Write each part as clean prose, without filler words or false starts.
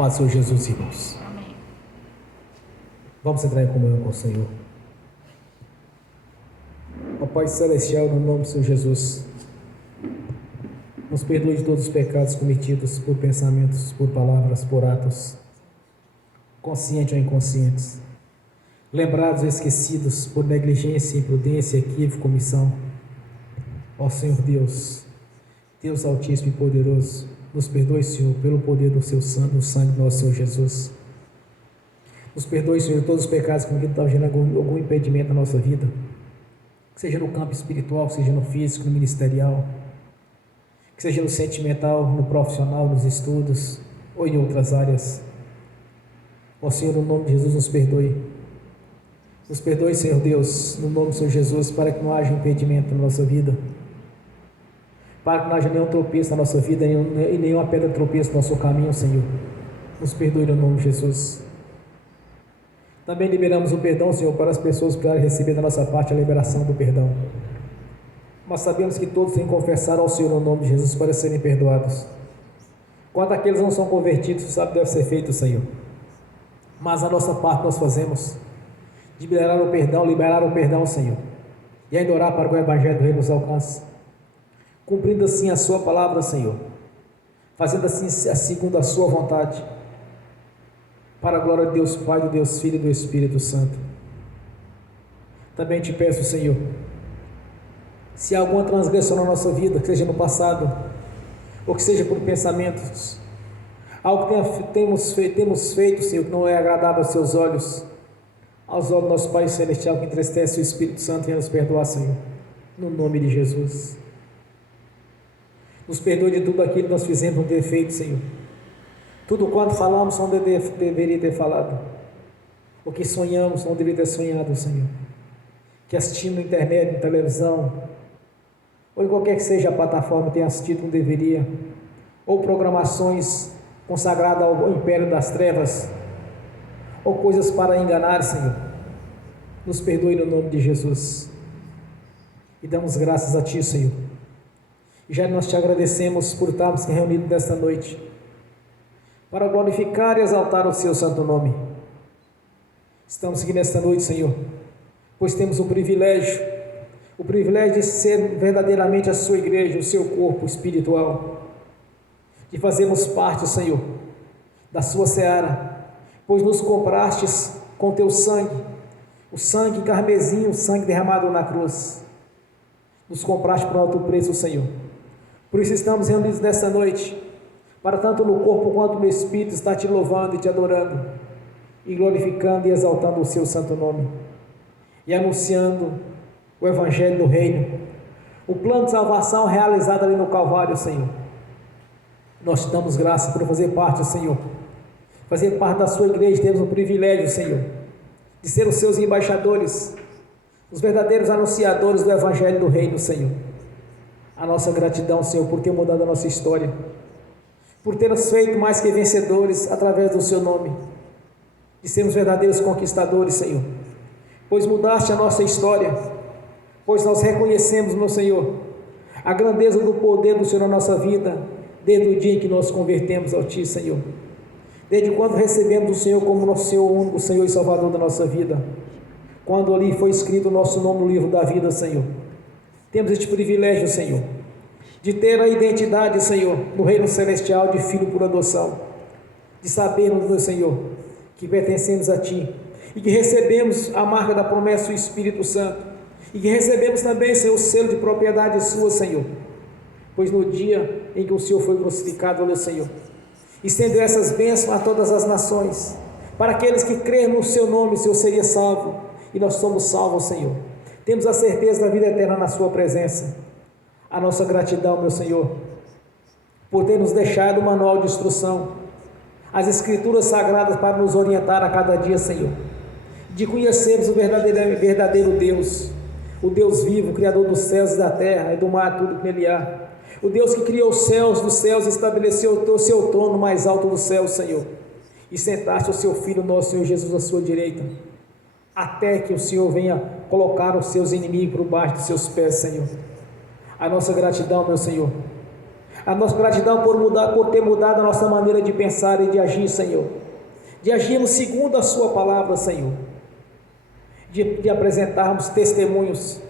paz do Senhor Jesus, irmãos. Amém. Vamos entrar em comunhão com o Senhor. Ó Pai Celestial, no nome do Senhor Jesus, nos perdoe de todos os pecados cometidos por pensamentos, por palavras, por atos, conscientes ou inconscientes, lembrados ou esquecidos por negligência, imprudência, equívoco, omissão. Ó Senhor Deus, Deus Altíssimo e Poderoso, nos perdoe, Senhor, pelo poder do seu sangue, do sangue do nosso Senhor Jesus. Nos perdoe, Senhor, todos os pecados que estão gerando algum impedimento na nossa vida, seja no campo espiritual, seja no físico, no ministerial, que seja no sentimental, no profissional, nos estudos ou em outras áreas. Ó Senhor, no nome de Jesus, nos perdoe. Nos perdoe, Senhor Deus, no nome do Senhor Jesus, para que não haja impedimento na nossa vida, para que não haja nenhum tropeço na nossa vida e nenhuma pedra de tropeço no nosso caminho, Senhor. Nos perdoe no nome de Jesus. Também liberamos o perdão, Senhor, para as pessoas que querem receber da nossa parte a liberação do perdão. Mas sabemos que todos têm que confessar ao Senhor no nome de Jesus para serem perdoados. Quanto àqueles que não são convertidos, sabe, deve ser feito, Senhor. Mas a nossa parte nós fazemos de liberar o perdão, Senhor, e ainda orar para que o Evangelho do Rei nos alcance, cumprindo assim a sua palavra, Senhor, fazendo assim segundo a sua vontade, para a glória de Deus Pai, do Deus Filho e do Espírito Santo. Também te peço, Senhor, se há alguma transgressão na nossa vida, que seja no passado, ou que seja por pensamentos, algo que temos feito, Senhor, que não é agradável aos seus olhos, aos olhos do nosso Pai Celestial, que entristece o Espírito Santo, venha nos perdoar, Senhor, no nome de Jesus. Nos perdoe de tudo aquilo que nós fizemos um defeito, Senhor. Tudo quanto falamos não deveria ter falado. O que sonhamos não deveria ter sonhado, Senhor. Que assistimos na internet, na televisão, ou em qualquer que seja a plataforma, tenha assistido não deveria, ou programações consagradas ao império das trevas, ou coisas para enganar, Senhor. Nos perdoe no nome de Jesus. E damos graças a Ti, Senhor. E já nós te agradecemos por estarmos reunidos nesta noite, para glorificar e exaltar o Seu santo nome. Estamos aqui nesta noite, Senhor, pois temos o privilégio de ser verdadeiramente a Sua igreja, o Seu corpo espiritual, de fazermos parte, Senhor, da Sua seara, pois nos comprastes com Teu sangue, o sangue carmesim, o sangue derramado na cruz. Nos compraste por alto preço, Senhor. Por isso estamos reunidos nesta noite, para tanto no corpo quanto no espírito estar Te louvando e Te adorando, e glorificando e exaltando o Seu santo nome, e anunciando o Evangelho do Reino, o plano de salvação realizado ali no Calvário, Senhor. Nós te damos graça por fazer parte, Senhor, fazer parte da Sua igreja. Temos o privilégio, Senhor, de ser os Seus embaixadores, os verdadeiros anunciadores do Evangelho do Reino, Senhor. A nossa gratidão, Senhor, por ter mudado a nossa história, por ter nos feito mais que vencedores através do Seu nome, de sermos verdadeiros conquistadores, Senhor, pois mudaste a nossa história, pois nós reconhecemos, meu Senhor, a grandeza do poder do Senhor na nossa vida, desde o dia em que nós convertemos a Ti, Senhor, desde quando recebemos o Senhor como nosso Senhor único, Senhor e Salvador da nossa vida, quando ali foi escrito o nosso nome no livro da vida, Senhor. Temos este privilégio, Senhor, de ter a identidade, Senhor, no reino celestial de filho por adoção, de sabermos, meu Senhor, que pertencemos a Ti, e que recebemos a marca da promessa do Espírito Santo, e que recebemos também, Senhor, o selo de propriedade Sua, Senhor, pois no dia em que o Senhor foi crucificado, olha, Senhor, estendeu essas bênçãos a todas as nações, para aqueles que creem no Seu nome, o Senhor seria salvo, e nós somos salvos, Senhor. Temos a certeza da vida eterna na Sua presença. A nossa gratidão, meu Senhor, por ter nos deixado o manual de instrução, as Escrituras Sagradas para nos orientar a cada dia, Senhor, de conhecermos o verdadeiro Deus, o Deus vivo, Criador dos céus e da terra e do mar, tudo que nele há, o Deus que criou os céus dos céus e estabeleceu o Seu trono mais alto do céu, Senhor, e sentaste o Seu Filho, nosso Senhor Jesus, à Sua direita, até que o Senhor venha colocar os Seus inimigos por baixo dos Seus pés, Senhor. A nossa gratidão, meu Senhor, A nossa gratidão por ter mudado a nossa maneira de pensar e de agir, Senhor. De agirmos segundo a Sua palavra, Senhor. De apresentarmos testemunhos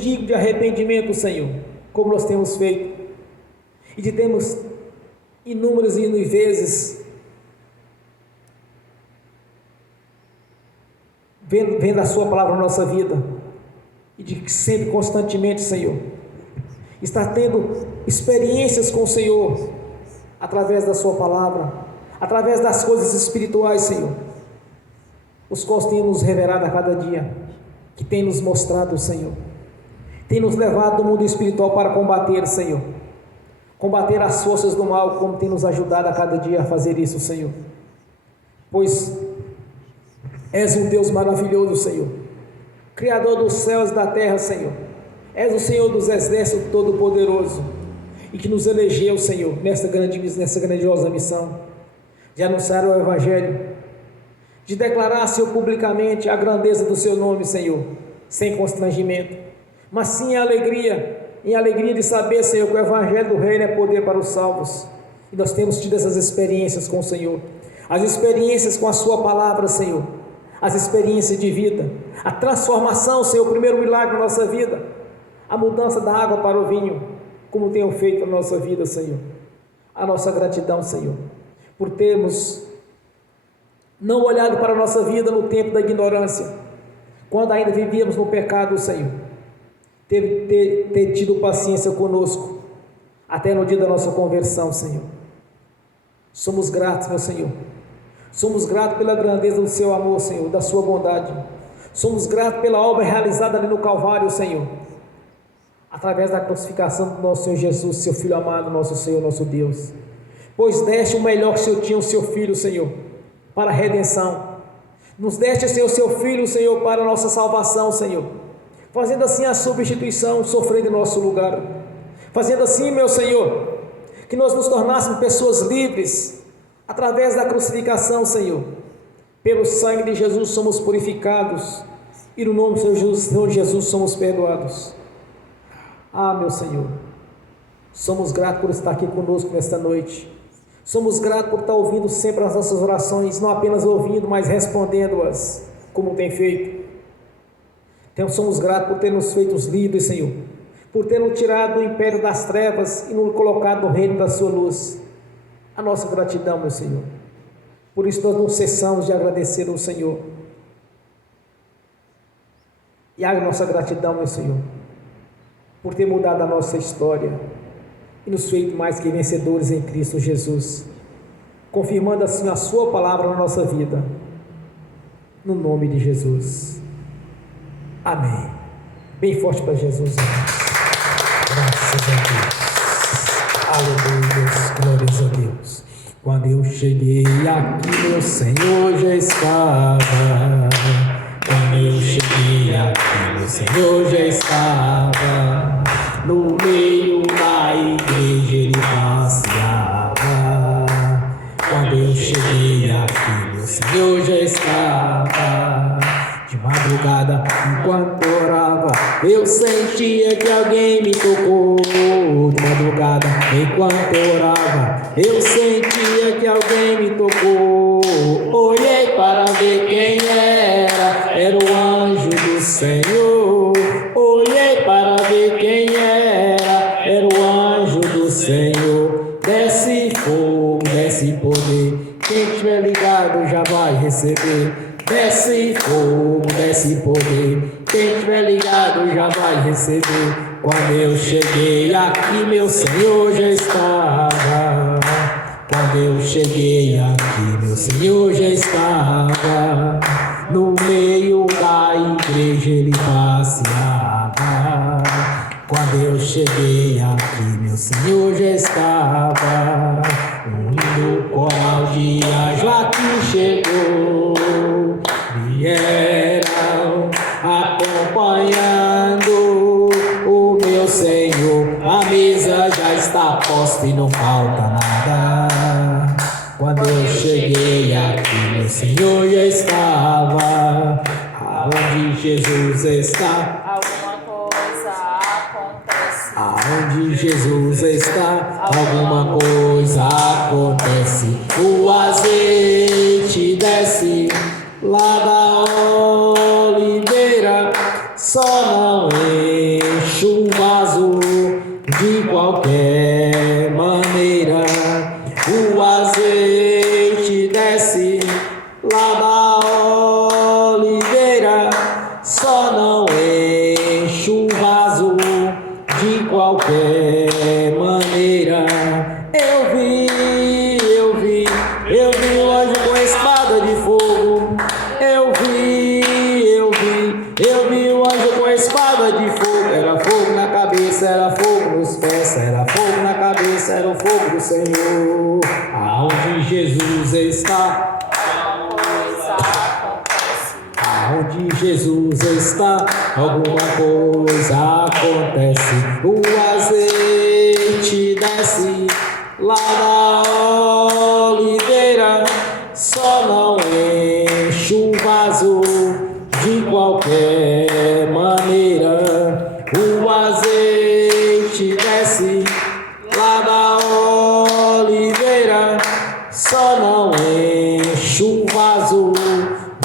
dignos de arrependimento, Senhor, como nós temos feito. E de termos inúmeras vezes vendo a Sua palavra na nossa vida. E de que sempre, constantemente, Senhor, estar tendo experiências com o Senhor, através da Sua palavra, através das coisas espirituais, Senhor, os quais tem nos revelado a cada dia, que tem nos mostrado, Senhor, tem nos levado do mundo espiritual para combater, Senhor, combater as forças do mal, como tem nos ajudado a cada dia a fazer isso, Senhor, pois és um Deus maravilhoso, Senhor, Criador dos céus e da terra, Senhor. És o Senhor dos exércitos todo-poderoso e que nos elegeu, Senhor, nessa grandiosa missão de anunciar o Evangelho, de declarar, Senhor, publicamente a grandeza do Seu nome, Senhor, sem constrangimento, mas sim em alegria de saber, Senhor, que o Evangelho do Reino é poder para os salvos. E nós temos tido essas experiências com o Senhor, as experiências com a Sua palavra, Senhor, as experiências de vida, a transformação, Senhor, o primeiro milagre da nossa vida, a mudança da água para o vinho, como tenho feito na nossa vida, Senhor. A nossa gratidão, Senhor, por termos não olhado para a nossa vida no tempo da ignorância, quando ainda vivíamos no pecado, Senhor, ter tido paciência conosco, até no dia da nossa conversão, Senhor. Somos gratos, meu Senhor. Somos gratos pela grandeza do Seu amor, Senhor, da Sua bondade. Somos gratos pela obra realizada ali no Calvário, Senhor, através da crucificação do nosso Senhor Jesus, Seu Filho amado, nosso Senhor, nosso Deus. Pois deste o melhor que o Senhor tinha, o Seu Filho, Senhor, para a redenção. Nos deste, Senhor, Seu Filho, Senhor, para a nossa salvação, Senhor. Fazendo assim a substituição, sofrendo em nosso lugar. Fazendo assim, meu Senhor, que nós nos tornássemos pessoas livres, através da crucificação, Senhor. Pelo sangue de Jesus somos purificados, e no nome do Senhor Jesus somos perdoados. Ah, meu Senhor, somos gratos por estar aqui conosco nesta noite. Somos gratos por estar ouvindo sempre as nossas orações, não apenas ouvindo, mas respondendo-as, como tem feito. Então somos gratos por ter nos feito livres, Senhor, por ter nos tirado do império das trevas e nos colocado no reino da Sua luz. A nossa gratidão, meu Senhor. Por isso nós não cessamos de agradecer ao Senhor. E a nossa gratidão, meu Senhor, por ter mudado a nossa história e nos feito mais que vencedores em Cristo Jesus, confirmando assim a Sua palavra na nossa vida, no nome de Jesus. Amém. Bem forte para Jesus, irmãos. Graças a Deus. Aleluia, glórias a Deus. Quando eu cheguei aqui, meu Senhor já estava. Quando eu cheguei aqui, meu Senhor já estava. No meio da igreja ele passeava. Quando eu cheguei aqui, meu Senhor já estava. De madrugada, enquanto orava, eu sentia que alguém me tocou. De madrugada, enquanto orava, eu sentia que alguém me tocou. Olhei para ver quem era o anjo do Senhor. Olhei para ver quem era o anjo do Senhor. Desce fogo, desce poder, quem estiver ligado já vai receber. Desce fogo, desce poder, quem estiver ligado já vai receber. Quando eu cheguei aqui, meu Senhor já estava. Quando eu cheguei aqui, meu Senhor já estava. No meio da igreja ele passeava. Quando eu cheguei aqui, meu Senhor já estava. Um lindo coral de anjo aqui chegou. Vieram acompanhando o meu Senhor. A mesa já está posta e não falta nada. Quando eu cheguei aqui, meu Senhor já estava. Aonde Jesus está, alguma coisa acontece. Aonde Jesus está, alguma coisa acontece. O azeite desce lá da oliveira, só não enche o vaso de qualquer maneira. O azeite desce lá da oliveira, só não enche o vaso de qualquer maneira. Eu vi o anjo com a espada de fogo. Eu vi o anjo com a espada de fogo. Era fogo na cabeça, era fogo nos pés, era fogo na cabeça, era o fogo do Senhor. Aonde Jesus está, aonde Jesus está, alguma coisa acontece. O azeite desce lá da oliveira, só não enche o vaso de qualquer maneira. O azeite desce lá da oliveira, só não enche o vaso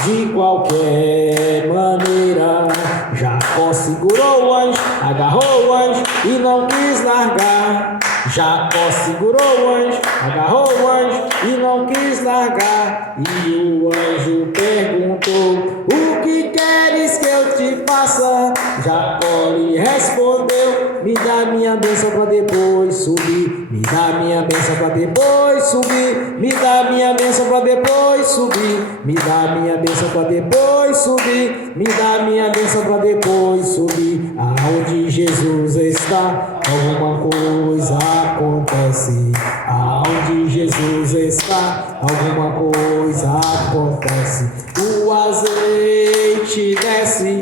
de qualquer maneira. Jacó segurou o anjo, agarrou o anjo e não quis largar. Jacó segurou o anjo, agarrou o anjo e não quis largar. E o anjo perguntou: o que queres que eu te faça? Jacó lhe respondeu: me dá minha bênção para depois subir. Me dá minha bênção para depois subir. Me dá minha bênção para depois subir. Me dá minha bênção para depois subir. Me dá minha bênção para depois subir. Aonde Jesus está, alguma coisa acontece. Aonde Jesus está, alguma coisa acontece. O azeite desce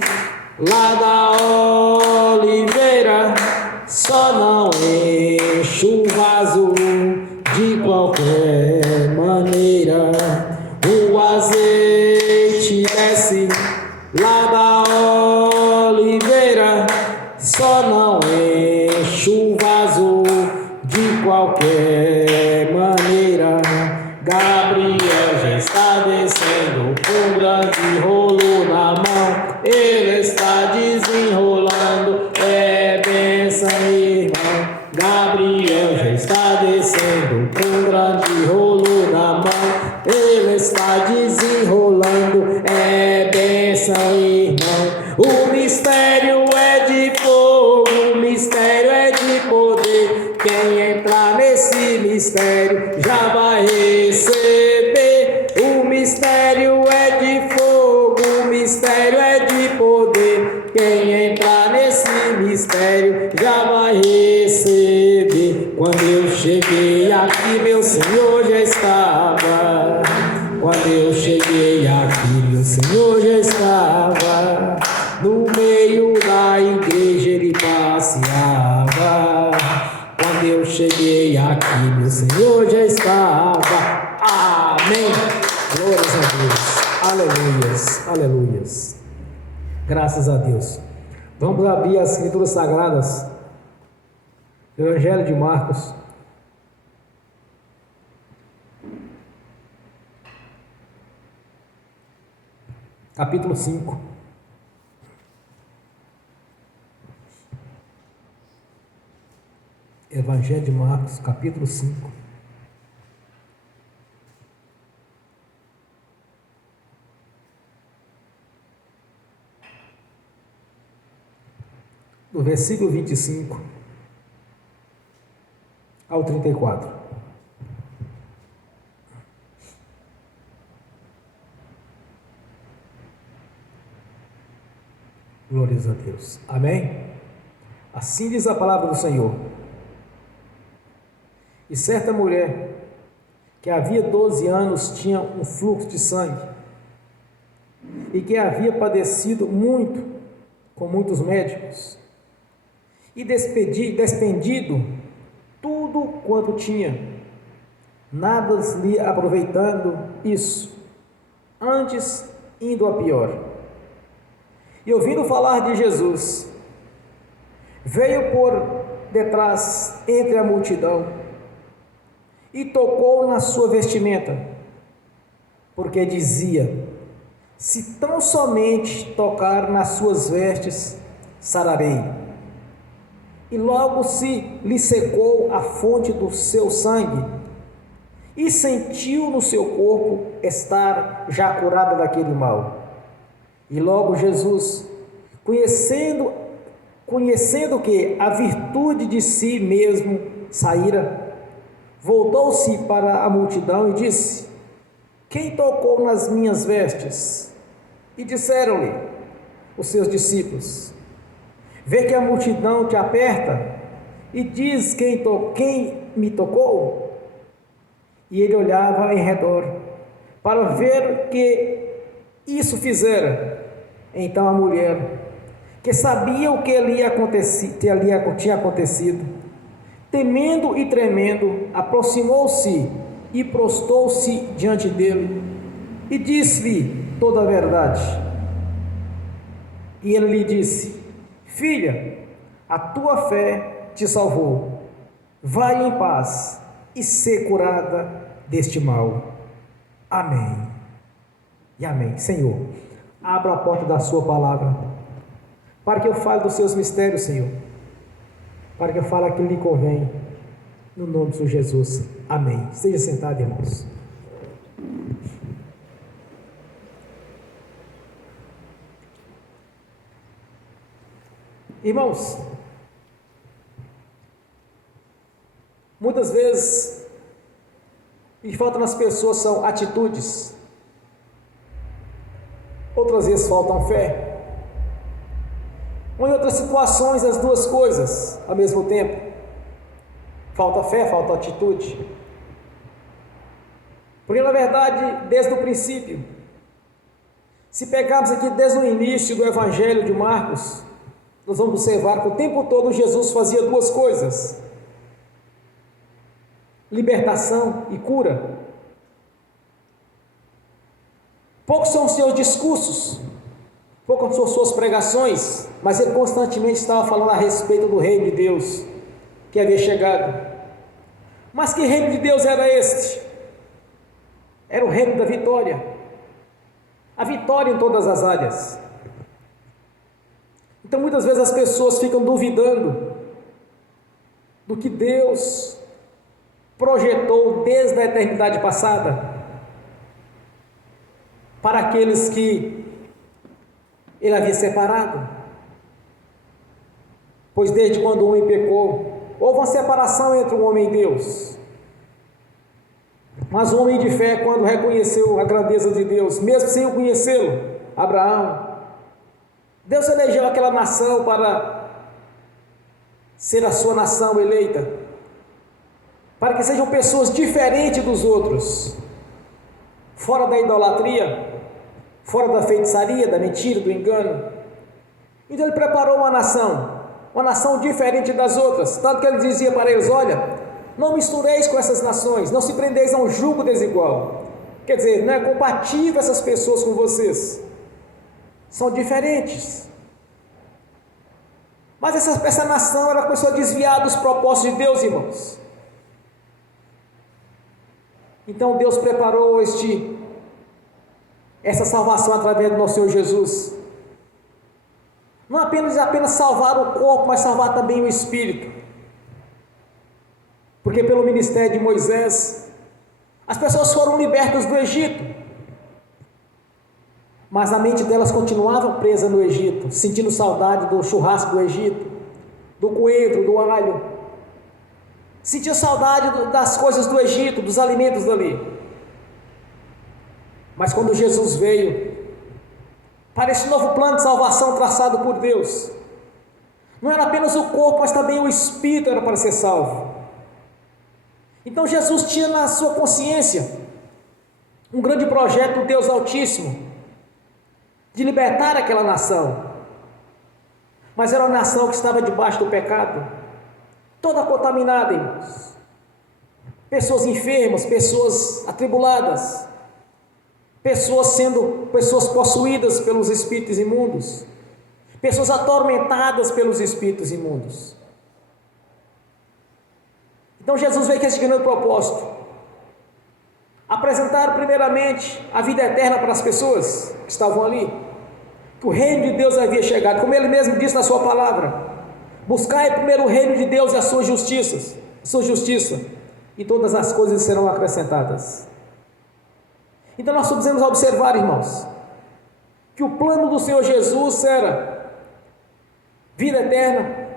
lá da oliveira, só não enche o vaso de qualquer maneira. O azeite desce lá da oliveira, só não enche o vaso de qualquer maneira. Gabriel já está descendo com um grande rolo na mão. Ele está desenrolando, é bênção, irmão. Gabriel já está descendo com um grande rolo na mão. Ele está desenrolando, é bênção, irmão. O mistério é de fogo, o mistério é de poder. Quem entrar nesse mistério já vai receber. O mistério é de fogo, o mistério é de poder. Quem entrar nesse mistério já vai receber. Quando eu cheguei aqui, meu Senhor já estava. Quando eu cheguei aqui, meu Senhor já estava. No meio da igreja ele passeava. Quando eu cheguei aqui, meu Senhor já estava. Amém. Glórias a Deus. Aleluias. Aleluias. Graças a Deus. Vamos abrir as Escrituras Sagradas. Evangelho de Marcos. Capítulo 5. Evangelho de Marcos, capítulo 5. Do versículo 25 ao 34. Glórias a Deus. Amém? Assim diz a palavra do Senhor. E certa mulher, que havia 12 anos tinha um fluxo de sangue, e que havia padecido muito com muitos médicos, e despendido tudo quanto tinha, nada lhe aproveitando isso, antes indo a pior. E ouvindo falar de Jesus, veio por detrás, entre a multidão, e tocou na sua vestimenta, porque dizia: se tão somente tocar nas suas vestes, sararei. E logo se lhe secou a fonte do seu sangue, e sentiu no seu corpo estar já curada daquele mal. E logo Jesus, conhecendo que a virtude de si mesmo saíra, voltou-se para a multidão e disse: quem tocou nas minhas vestes? E disseram-lhe os seus discípulos: vê que a multidão te aperta e diz: quem me tocou? E ele olhava em redor para ver que isso fizera. Então a mulher, que sabia o que ali tinha acontecido, temendo e tremendo, aproximou-se e prostou-se diante dele e disse-lhe toda a verdade. E ele lhe disse: filha, a tua fé te salvou, vai em paz e ser curada deste mal. Amém e amém. Senhor, abra a porta da sua palavra, para que eu fale dos seus mistérios, Senhor, para que eu fale aquilo que lhe convém, no nome de Jesus. Amém. Esteja sentado, irmãos. Irmãos, muitas vezes o que falta nas pessoas são atitudes, outras vezes faltam fé, ou em outras situações as duas coisas ao mesmo tempo. Falta fé, falta atitude. Porque na verdade, desde o princípio, se pegarmos aqui desde o início do Evangelho de Marcos, nós vamos observar que o tempo todo Jesus fazia duas coisas: libertação e cura. Poucos são os seus discursos, poucas são suas pregações, mas ele constantemente estava falando a respeito do reino de Deus que havia chegado. Mas que reino de Deus era este? Era o reino da vitória, a vitória em todas as áreas. Então muitas vezes as pessoas ficam duvidando do que Deus projetou desde a eternidade passada para aqueles que Ele havia separado. Pois desde quando o homem pecou, houve uma separação entre o homem e Deus. Mas o homem de fé, quando reconheceu a grandeza de Deus, mesmo sem o conhecê-lo, Abraão, Deus elegeu aquela nação para ser a sua nação eleita, para que sejam pessoas diferentes dos outros, fora da idolatria, fora da feitiçaria, da mentira, do engano. Então ele preparou uma nação diferente das outras, tanto que ele dizia para eles: olha, não mistureis com essas nações, não se prendeis a um jugo desigual. Quer dizer, não é compatível essas pessoas com vocês, são diferentes. Mas essa nação, ela começou a desviar dos propósitos de Deus, irmãos. Então Deus preparou essa salvação através do nosso Senhor Jesus. Não apenas salvar o corpo, mas salvar também o espírito. Porque pelo ministério de Moisés, as pessoas foram libertas do Egito, mas a mente delas continuava presa no Egito, sentindo saudade do churrasco do Egito, do coentro, do alho, sentia saudade das coisas do Egito, dos alimentos dali. Mas quando Jesus veio para esse novo plano de salvação traçado por Deus, não era apenas o corpo, mas também o espírito era para ser salvo. Então Jesus tinha na sua consciência um grande projeto do Deus Altíssimo de libertar aquela nação, mas era uma nação que estava debaixo do pecado, toda contaminada, irmãos. Pessoas enfermas, pessoas atribuladas, pessoas possuídas pelos espíritos imundos, pessoas atormentadas pelos espíritos imundos. Então Jesus veio com esse grande propósito: apresentar primeiramente a vida eterna para as pessoas que estavam ali, que o reino de Deus havia chegado, como ele mesmo disse na sua palavra: buscai primeiro o reino de Deus e a sua justiça, e todas as coisas serão acrescentadas. Então nós podemos observar, irmãos, que o plano do Senhor Jesus era vida eterna,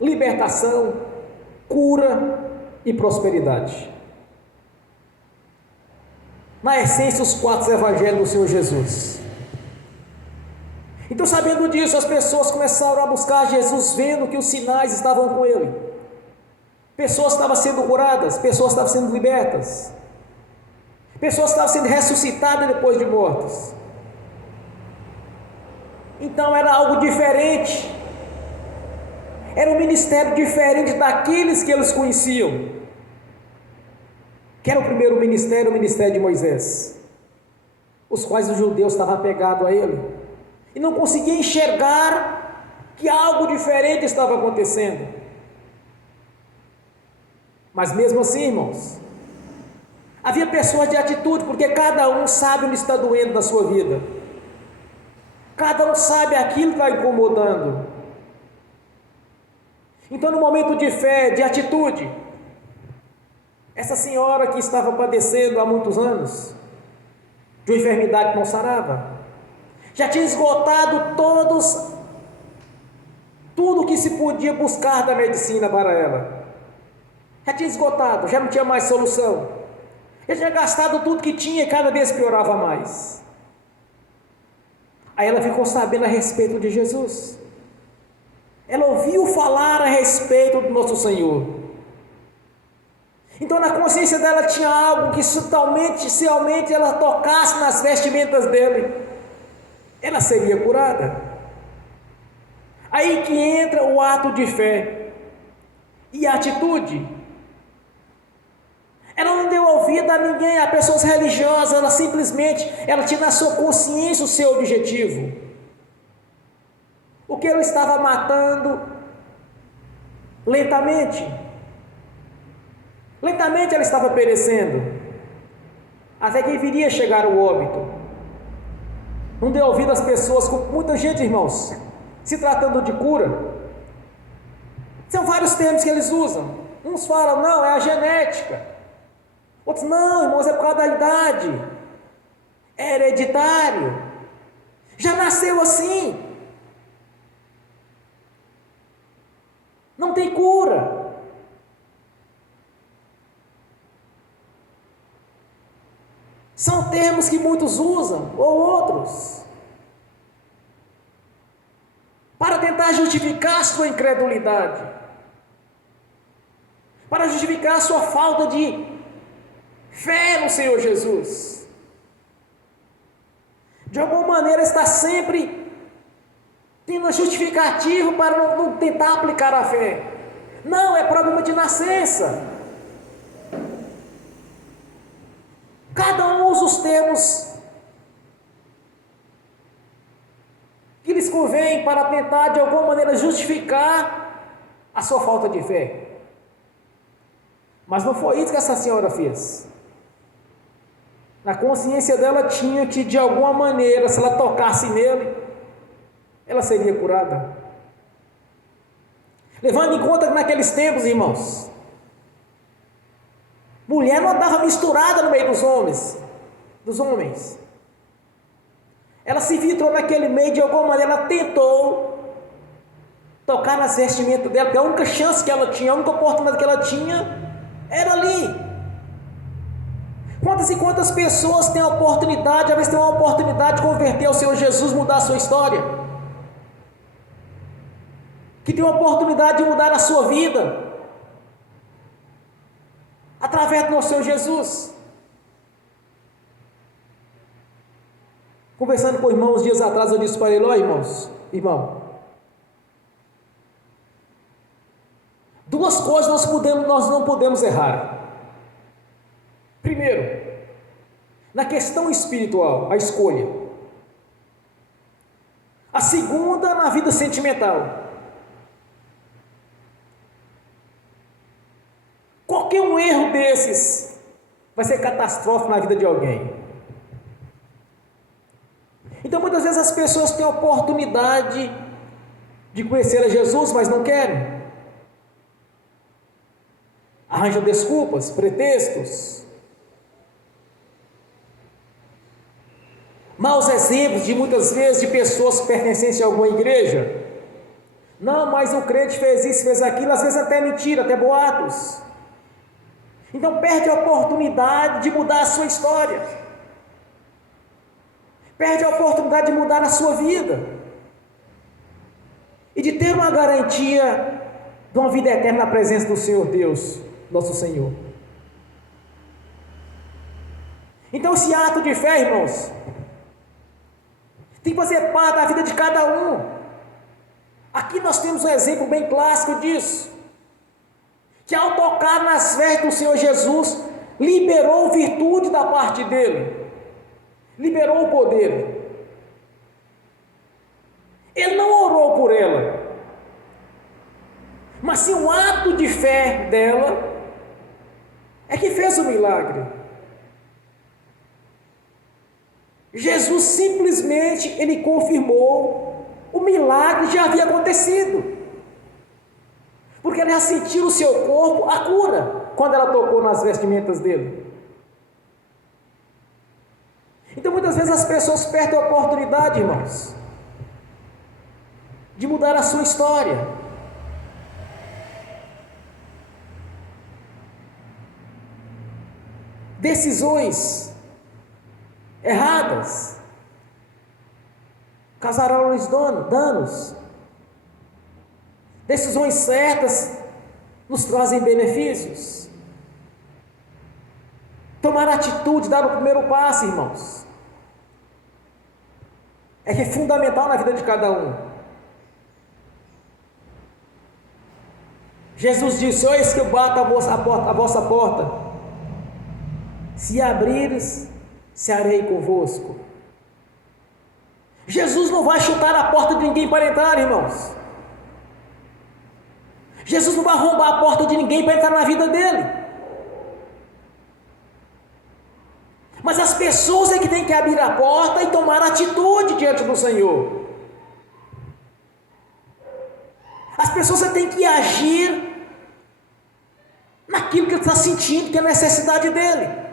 libertação, cura e prosperidade. Na essência, os 4 evangelhos do Senhor Jesus. Então, sabendo disso, as pessoas começaram a buscar Jesus, vendo que os sinais estavam com ele. Pessoas estavam sendo curadas, pessoas estavam sendo libertas, pessoas estavam sendo ressuscitadas depois de mortas. Então era algo diferente, era um ministério diferente daqueles que eles conheciam, que era o primeiro ministério, o ministério de Moisés, os quais os judeus estavam apegados a ele, e não conseguiam enxergar que algo diferente estava acontecendo. Mas mesmo assim, irmãos, havia pessoas de atitude, porque cada um sabe onde está doendo na sua vida, cada um sabe aquilo que está incomodando. Então, no momento de fé, de atitude, essa senhora que estava padecendo há muitos anos de uma enfermidade que não sarava, já tinha esgotado tudo que se podia buscar da medicina para ela, já tinha esgotado, já não tinha mais solução, já tinha gastado tudo que tinha e cada vez piorava mais. Aí ela ficou sabendo a respeito de Jesus, ela ouviu falar a respeito do nosso Senhor. Então na consciência dela tinha algo que se realmente ela tocasse nas vestimentas dele, ela seria curada. Aí que entra o ato de fé e a atitude. Ela não deu ouvido a ninguém, a pessoas religiosas, ela tinha na sua consciência o seu objetivo, o que ela estava matando lentamente ela estava perecendo, até que viria chegar o óbito. Não deu ouvido às pessoas, com muita gente, irmãos, se tratando de cura, são vários termos que eles usam. Uns falam, não, é a genética. Outros, não, irmãos, é por causa da idade, é hereditário, já nasceu assim, não tem cura. São termos que muitos usam, ou outros, para tentar justificar a sua incredulidade, para justificar a sua falta de fé no Senhor Jesus. De alguma maneira está sempre tendo uma justificativa para não tentar aplicar a fé. Não, é problema de nascença. Cada um usa os termos que lhes convém para tentar de alguma maneira justificar a sua falta de fé. Mas não foi isso que essa senhora fez. Na consciência dela tinha que de alguma maneira, se ela tocasse nele, ela seria curada. Levando em conta que naqueles tempos, irmãos, mulher não andava misturada no meio dos homens. Ela se infiltrou naquele meio, de alguma maneira ela tentou tocar nas vestimentas dela, porque a única chance que ela tinha, a única oportunidade que ela tinha era ali. Quantas e quantas pessoas têm a oportunidade, às vezes tem uma oportunidade de converter ao Senhor Jesus, mudar a sua história, que tem uma oportunidade de mudar a sua vida, através do nosso Senhor Jesus. Conversando com o irmão uns dias atrás, eu disse para ele, irmão, duas coisas nós não podemos errar. Primeiro, na questão espiritual, a escolha. A segunda, na vida sentimental. Qualquer um erro desses vai ser catastrófico na vida de alguém. Então muitas vezes as pessoas têm a oportunidade de conhecer a Jesus, mas não querem. Arranjam desculpas, pretextos. Maus exemplos de muitas vezes de pessoas pertencentes a alguma igreja. Não, mas o crente fez isso, fez aquilo, às vezes até mentira, até boatos. Então perde a oportunidade de mudar a sua história. Perde a oportunidade de mudar a sua vida. E de ter uma garantia de uma vida eterna na presença do Senhor Deus, nosso Senhor. Então esse ato de fé, irmãos, tem que fazer parte da vida de cada um. Aqui nós temos um exemplo bem clássico disso, que ao tocar nas vestes do Senhor Jesus, liberou virtude da parte dele, liberou o poder. Ele não orou por ela, mas sim o ato de fé dela é que fez o milagre. Jesus simplesmente, ele confirmou o milagre já havia acontecido, porque ela já sentiu no seu corpo a cura, quando ela tocou nas vestimentas dele. Então muitas vezes as pessoas perdem a oportunidade, irmãos, de mudar a sua história. Decisões erradas causarão-lhes danos. Decisões certas nos trazem benefícios. Tomar atitude, dar o primeiro passo, irmãos, é que é fundamental na vida de cada um. Jesus disse: eis que eu bato a vossa porta, se abrires, cearei convosco. Jesus não vai chutar a porta de ninguém para entrar, irmãos. Jesus não vai arrombar a porta de ninguém para entrar na vida dele. Mas as pessoas é que têm que abrir a porta e tomar atitude diante do Senhor. As pessoas têm que agir naquilo que ele está sentindo, que é a necessidade dele.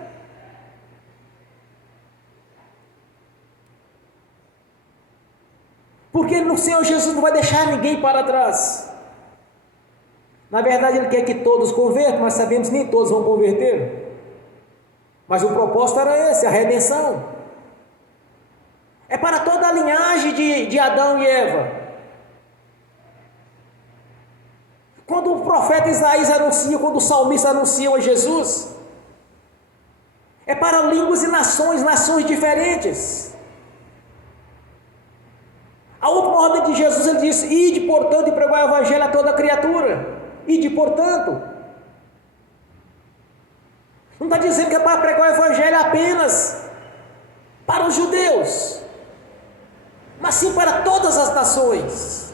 Porque no Senhor Jesus não vai deixar ninguém para trás. Na verdade, Ele quer que todos convertam, mas sabemos que nem todos vão converter. Mas o propósito era esse, a redenção. É para toda a linhagem de Adão e Eva. Quando o profeta Isaías anuncia, quando o salmista anuncia a Jesus, é para línguas e nações diferentes. A última ordem de Jesus, ele disse: ide, portanto, e pregai o evangelho a toda criatura. Ide, portanto. Não está dizendo que é para pregar o evangelho apenas para os judeus, mas sim para todas as nações.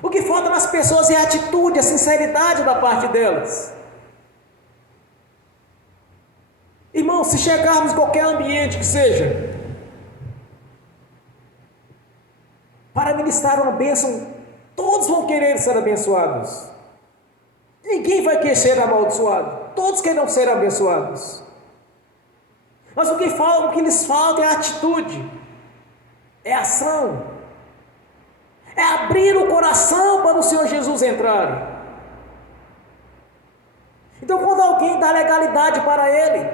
O que falta nas pessoas é a atitude, a sinceridade da parte delas. Irmão, se chegarmos em qualquer ambiente que seja, para ministrar uma bênção, todos vão querer ser abençoados. Ninguém vai querer ser amaldiçoado. Todos querem ser abençoados. Mas o que lhes falta é a atitude, é a ação, é abrir o coração para o Senhor Jesus entrar. Então, quando alguém dá legalidade para Ele,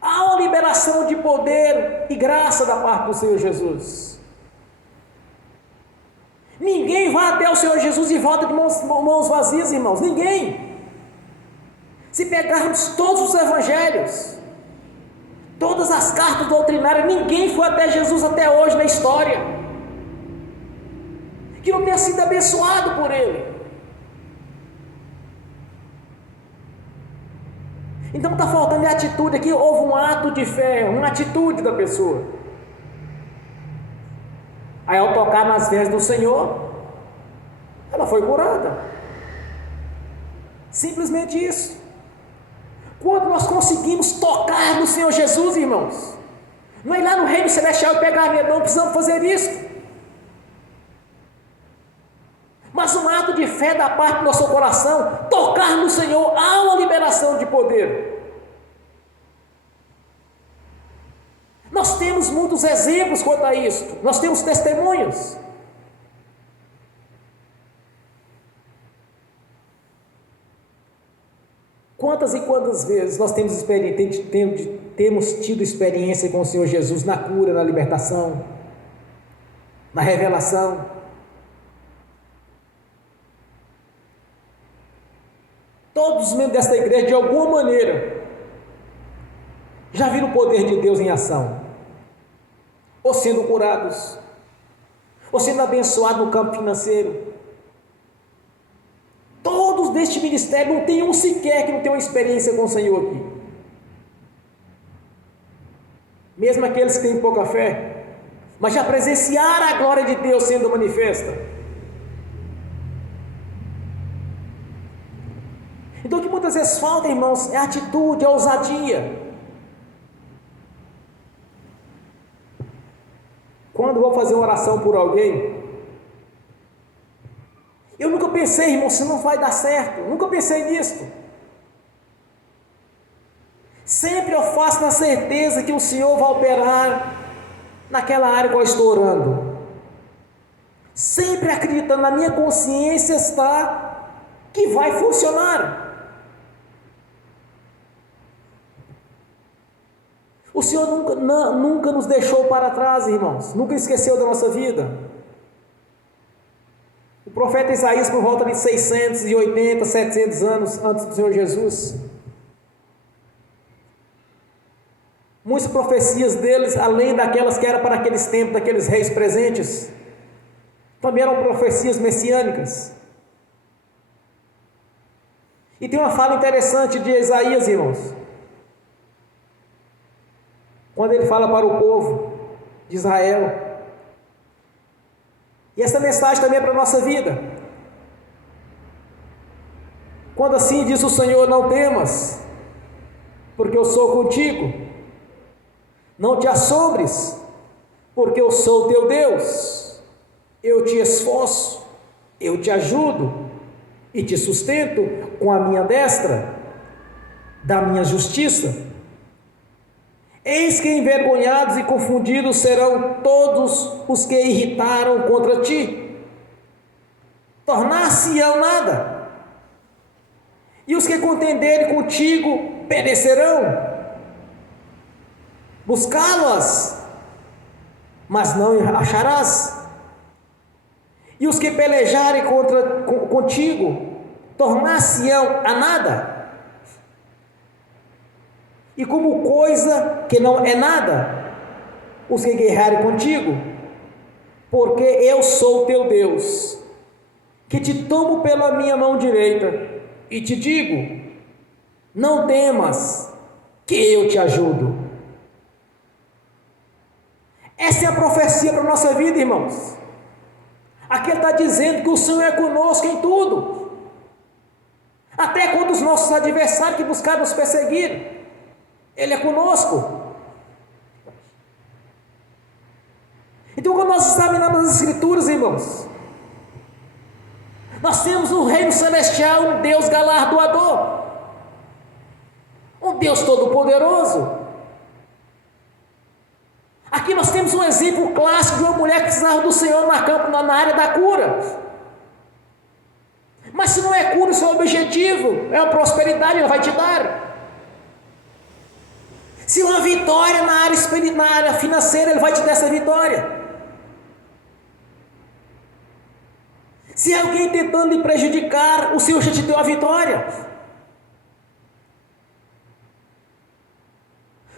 há uma liberação de poder e graça da parte do Senhor Jesus. Ninguém vai até o Senhor Jesus e volta de mãos vazias, irmãos. Ninguém. Se pegarmos todos os evangelhos, todas as cartas doutrinárias, ninguém foi até Jesus até hoje na história que não tenha sido abençoado por Ele. Então está faltando a atitude aqui. Houve um ato de fé, uma atitude da pessoa. Aí ao tocar nas vestes do Senhor, ela foi curada. Simplesmente isso. Quando nós conseguimos tocar no Senhor Jesus, irmãos, não é ir lá no reino celestial e pegar nele, não precisamos fazer isso. Mas um ato de fé da parte do nosso coração, tocar no Senhor, há uma liberação de poder. Nós temos muitos exemplos quanto a isso, nós temos testemunhos. Quantas e quantas vezes nós temos tido experiência com o Senhor Jesus na cura, na libertação, na revelação. Todos os membros desta igreja, de alguma maneira, já viram o poder de Deus em ação, ou sendo curados, ou sendo abençoados no campo financeiro. Todos deste ministério, não tem um sequer que não tenha uma experiência com o Senhor aqui. Mesmo aqueles que têm pouca fé, mas já presenciaram a glória de Deus sendo manifesta. Então o que muitas vezes falta, irmãos, é atitude, é ousadia. Quando vou fazer uma oração por alguém, eu nunca pensei, irmão, se não vai dar certo, nunca pensei nisso. Sempre eu faço na certeza que o Senhor vai operar naquela área que eu estou orando. Sempre acreditando, na minha consciência está que vai funcionar. O Senhor nunca nos deixou para trás, irmãos, nunca esqueceu da nossa vida. O profeta Isaías, por volta de 680, 700 anos antes do Senhor Jesus, muitas profecias deles, além daquelas que eram para aqueles tempos, daqueles reis presentes, também eram profecias messiânicas. E tem uma fala interessante de Isaías, irmãos, quando ele fala para o povo de Israel. E essa mensagem também é para a nossa vida. Quando assim diz o Senhor: não temas, porque eu sou contigo. Não te assombres, porque eu sou teu Deus. Eu te esforço, eu te ajudo e te sustento com a minha destra da minha justiça. Eis que envergonhados e confundidos serão todos os que irritaram contra ti, tornar-se-ão nada, e os que contenderem contigo perecerão. Buscá-las, mas não acharás, e os que pelejarem contigo tornar-se-ão a nada. E como coisa que não é nada, os que guerrearem contigo, porque eu sou teu Deus, que te tomo pela minha mão direita, e te digo: não temas, que eu te ajudo. Essa é a profecia para a nossa vida, irmãos. Aqui ele está dizendo que o Senhor é conosco em tudo, até quando os nossos adversários que buscaram nos perseguir, Ele é conosco. Então, quando nós examinamos as Escrituras, irmãos, nós temos no reino celestial um Deus galardoador, um Deus todo-poderoso. Aqui nós temos um exemplo clássico de uma mulher que precisava do Senhor na área da cura. Mas se não é cura o seu objetivo, é uma prosperidade, Ele vai te dar. Se uma vitória na área financeira, Ele vai te dar essa vitória. Se alguém tentando lhe prejudicar, o Senhor já te deu a vitória.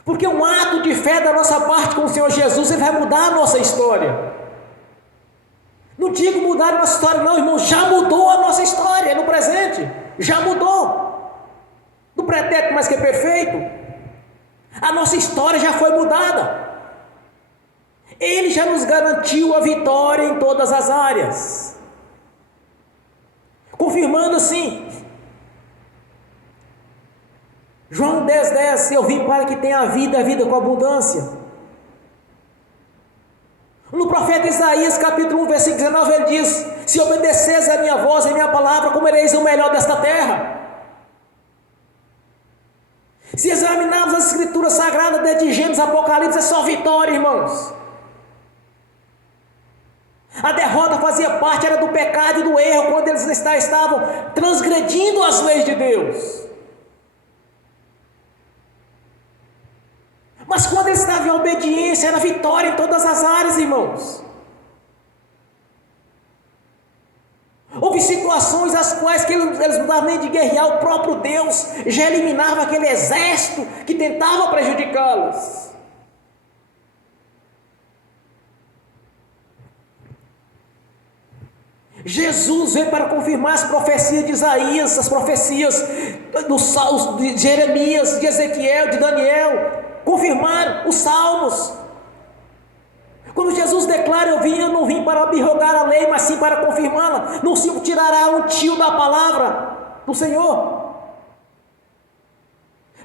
Porque um ato de fé da nossa parte com o Senhor Jesus, Ele vai mudar a nossa história. Não digo mudar a nossa história não, irmão, já mudou a nossa história no presente, já mudou. No pretérito mais que perfeito, a nossa história já foi mudada. Ele já nos garantiu a vitória em todas as áreas, confirmando assim João 10,10, eu vim para que tenha vida, a vida com abundância. No profeta Isaías, capítulo 1, versículo 19, ele diz: se obedeceis a minha voz e a minha palavra, comereis o melhor desta terra. Se examinarmos as escrituras sagradas, desde Gênesis, Apocalipse, é só vitória, irmãos. A derrota fazia parte, era do pecado e do erro, quando eles estavam transgredindo as leis de Deus. Mas quando eles estavam em obediência, era vitória em todas as áreas, irmãos. Houve situações as quais que eles não davam nem de guerrear, o próprio Deus já eliminava aquele exército que tentava prejudicá-los. Jesus veio para confirmar as profecias de Isaías, as profecias de Jeremias, de Ezequiel, de Daniel, confirmar os salmos. Quando Jesus declara: eu não vim para abrogar a lei, mas sim para confirmá-la. Não se tirará um tio da palavra do Senhor.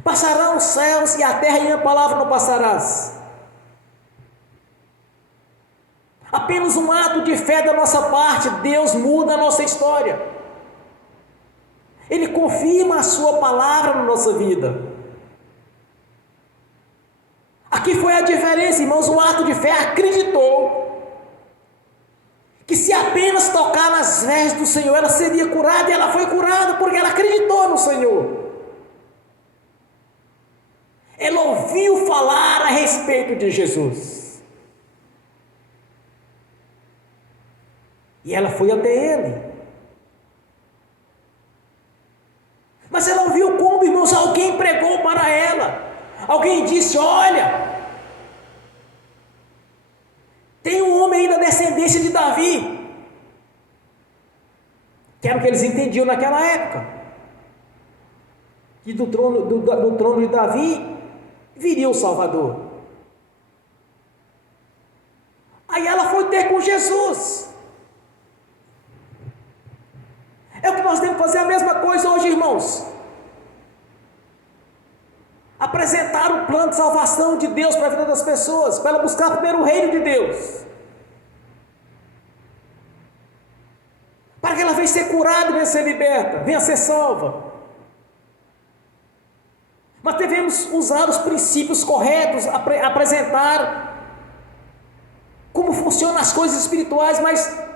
Passarão os céus e a terra, e a minha palavra não passarás. Apenas um ato de fé da nossa parte, Deus muda a nossa história. Ele confirma a sua palavra na nossa vida. Aqui foi a diferença, irmãos. O ato de fé acreditou que se apenas tocar nas vestes do Senhor, ela seria curada, e ela foi curada porque ela acreditou no Senhor. Ela ouviu falar a respeito de Jesus. E ela foi até ele. Mas ela ouviu como, irmãos? Alguém pregou para ela. Alguém disse: olha, tem um homem aí da descendência de Davi. Que era o que eles entendiam naquela época. Que do trono de Davi viria o Salvador. Aí ela foi ter com Jesus. É o que nós temos que fazer a mesma coisa hoje, irmãos. Apresentar o plano de salvação de Deus para a vida das pessoas, para ela buscar primeiro o reino de Deus. Para que ela venha ser curada, venha ser liberta, venha ser salva. Mas devemos usar os princípios corretos, apresentar como funcionam as coisas espirituais, mas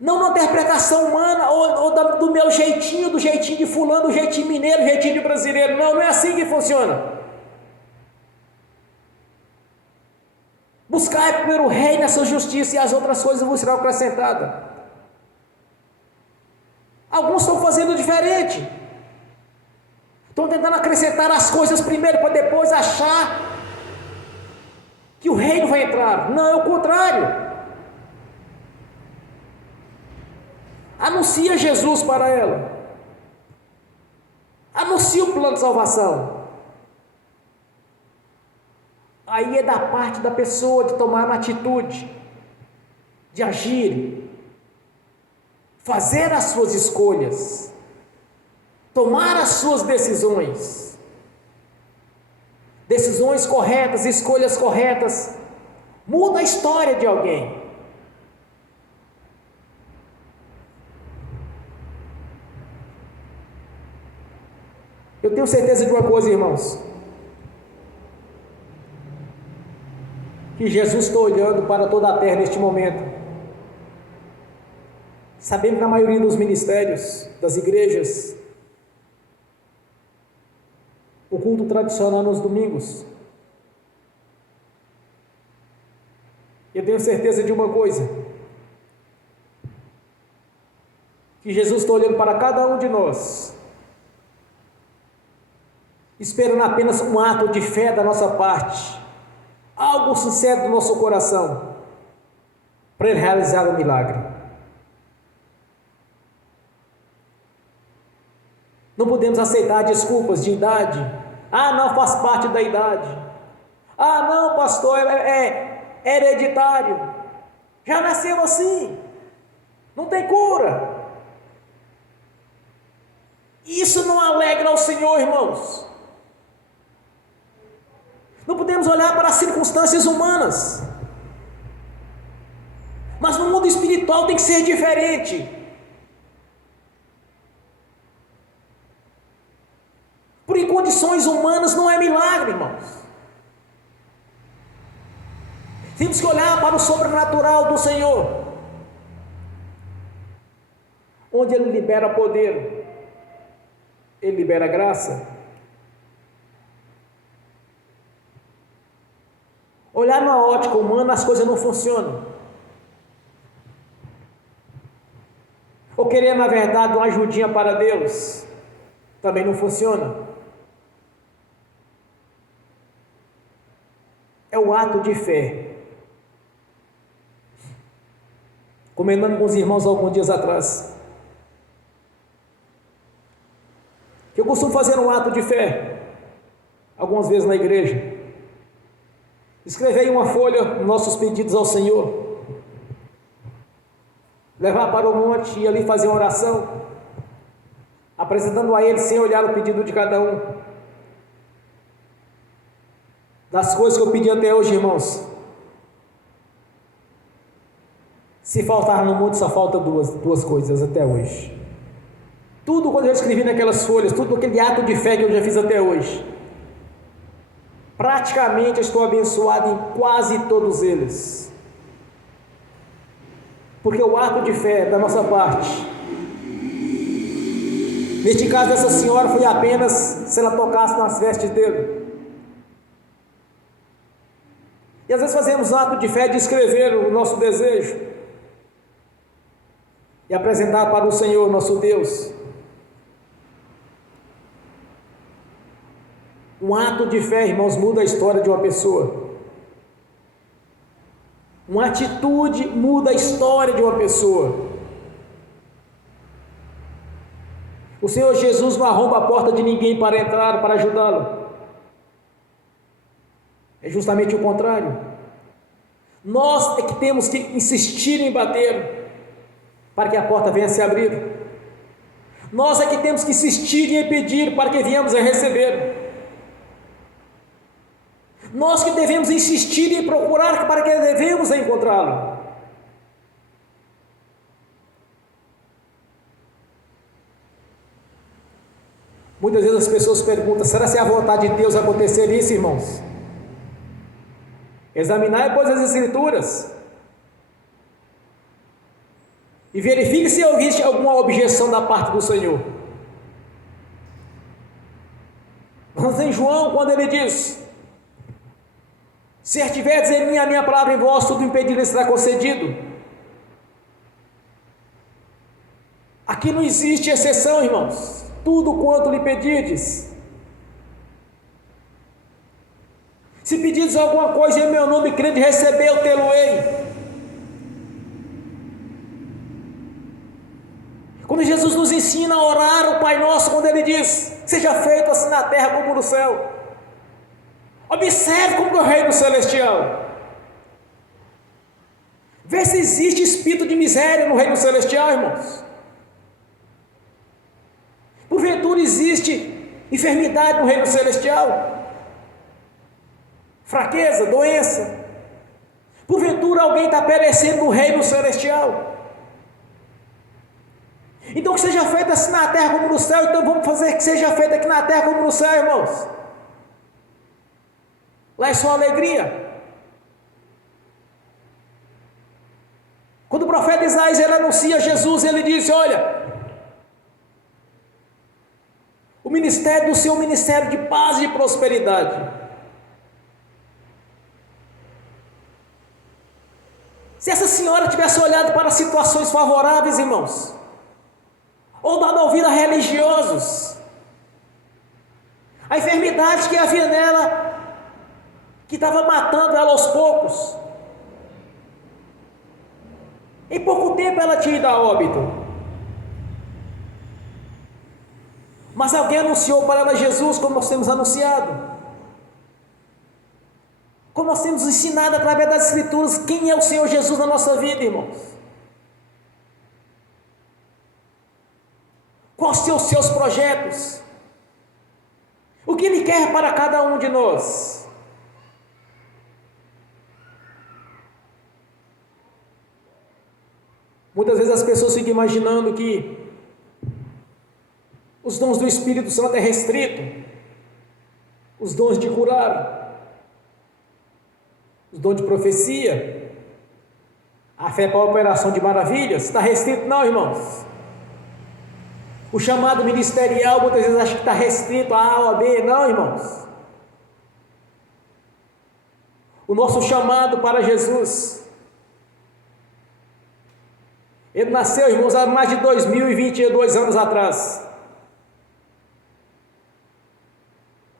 não na interpretação humana, ou do meu jeitinho, do jeitinho de fulano, do jeitinho mineiro, do jeitinho de brasileiro. Não é assim que funciona. Buscar primeiro o reino, a sua justiça, e as outras coisas vão ser acrescentadas. Alguns estão fazendo diferente. Estão tentando acrescentar as coisas primeiro, para depois achar que o reino vai entrar. Não, é o contrário. Anuncia Jesus para ela. Anuncia o plano de salvação. Aí é da parte da pessoa de tomar uma atitude, de agir, fazer as suas escolhas, tomar as suas decisões. Decisões corretas, escolhas corretas, muda a história de alguém. Eu tenho certeza de uma coisa, irmãos, que Jesus está olhando para toda a terra neste momento. Sabemos que na maioria dos ministérios, das igrejas, o culto tradicional nos domingos. Eu tenho certeza de uma coisa, que Jesus está olhando para cada um de nós, esperando apenas um ato de fé da nossa parte, algo sincero do nosso coração, para Ele realizar o milagre. Não podemos aceitar desculpas de idade. Ah, não, faz parte da idade. Ah, não, pastor, é hereditário. Já nasceu assim. Não tem cura. Isso não alegra ao Senhor, irmãos. Não podemos olhar para as circunstâncias humanas. Mas no mundo espiritual tem que ser diferente. Por em condições humanas não é milagre, irmãos. Temos que olhar para o sobrenatural do Senhor, onde Ele libera poder, Ele libera graça. Olhar na ótica humana, as coisas não funcionam. Ou querer, na verdade, uma ajudinha para Deus, também não funciona. É o ato de fé. Comentando com os irmãos alguns dias atrás, que eu costumo fazer um ato de fé, algumas vezes na igreja. Escrever em uma folha nossos pedidos ao Senhor, levar para o monte e ali fazer uma oração, apresentando a Ele sem olhar o pedido de cada um. Das coisas que eu pedi até hoje, irmãos, se faltar no mundo, só falta duas coisas até hoje. Tudo quando eu escrevi naquelas folhas, tudo aquele ato de fé que eu já fiz até hoje, praticamente eu estou abençoado em quase todos eles. Porque o ato de fé da nossa parte, neste caso dessa senhora, foi apenas se ela tocasse nas vestes dele. E às vezes fazemos ato de fé de escrever o nosso desejo e apresentar para o Senhor, nosso Deus. Um ato de fé, irmãos, muda a história de uma pessoa. Uma atitude muda a história de uma pessoa. O Senhor Jesus não arromba a porta de ninguém para entrar, para ajudá-lo. É justamente o contrário. Nós é que temos que insistir em bater para que a porta venha a se abrir. Nós é que temos que insistir em pedir para que venhamos a receber. Nós que devemos insistir em procurar para que devemos encontrá-lo. Muitas vezes as pessoas perguntam: será que é a vontade de Deus acontecer isso, irmãos? Examinar depois as Escrituras e verifique se existe alguma objeção da parte do Senhor. Mas em João, quando ele diz: se estiverdes em mim, a minha palavra em vós, tudo impedido será concedido. Aqui não existe exceção, irmãos. Tudo quanto lhe pedirdes. Se pedirdes alguma coisa em meu nome, crendo receber, eu tê-lo-ei. Quando Jesus nos ensina a orar o Pai Nosso, quando Ele diz: seja feito assim na terra como no céu. Observe como é o reino celestial. Vê se existe espírito de miséria no reino celestial, irmãos. Porventura existe enfermidade no reino celestial? Fraqueza, doença? Porventura alguém está perecendo no reino celestial? Então que seja feito assim na terra como no céu. Então vamos fazer que seja feito aqui na terra como no céu, irmãos. Lá é só alegria. Quando o profeta Isaías ele anuncia Jesus, ele disse: olha, o ministério do Senhor é um ministério de paz e de prosperidade. Se essa senhora tivesse olhado para situações favoráveis, irmãos, ou dado ouvido a religiosos, a enfermidade que havia nela, que estava matando ela aos poucos, em pouco tempo ela tinha ido a óbito. Mas alguém anunciou para ela Jesus, como nós temos anunciado, como nós temos ensinado através das Escrituras, quem é o Senhor Jesus na nossa vida, irmãos. Quais são os seus projetos? O que Ele quer para cada um de nós? Muitas vezes as pessoas ficam imaginando que os dons do Espírito Santo é restrito, os dons de curar, os dons de profecia, a fé para a operação de maravilhas, está restrito? Não, irmãos. O chamado ministerial, muitas vezes acha que está restrito a A ou a B. Não, irmãos. O nosso chamado para Jesus, ele nasceu, irmãos, há mais de 2022 anos atrás.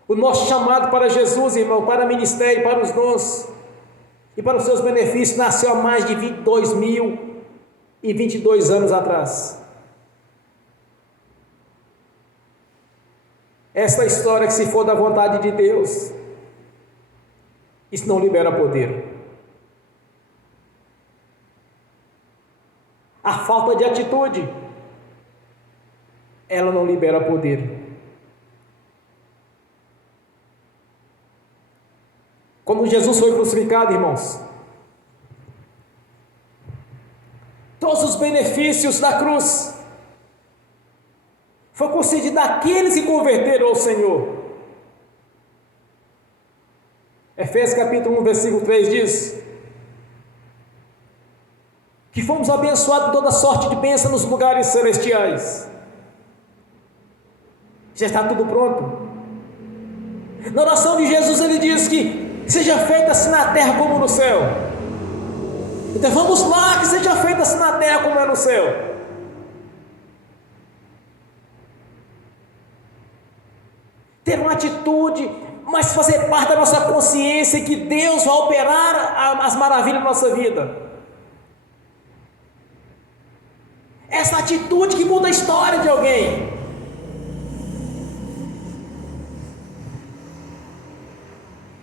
O nosso chamado para Jesus, irmão, para o ministério, para os dons e para os seus benefícios, nasceu há mais de 2022 anos atrás. Esta história que, se for da vontade de Deus, isso não libera poder. A falta de atitude, ela não libera poder. Quando Jesus foi crucificado, irmãos, todos os benefícios da cruz foi concedido àqueles que converteram ao Senhor. Efésios capítulo 1, versículo 3 diz que fomos abençoados com toda sorte de bênção nos lugares celestiais. Já está tudo pronto. Na oração de Jesus ele diz que seja feita assim na terra como no céu. Então vamos lá, que seja feita assim na terra como é no céu. Ter uma atitude, mas fazer parte da nossa consciência que Deus vai operar as maravilhas da nossa vida. Essa atitude que muda a história de alguém.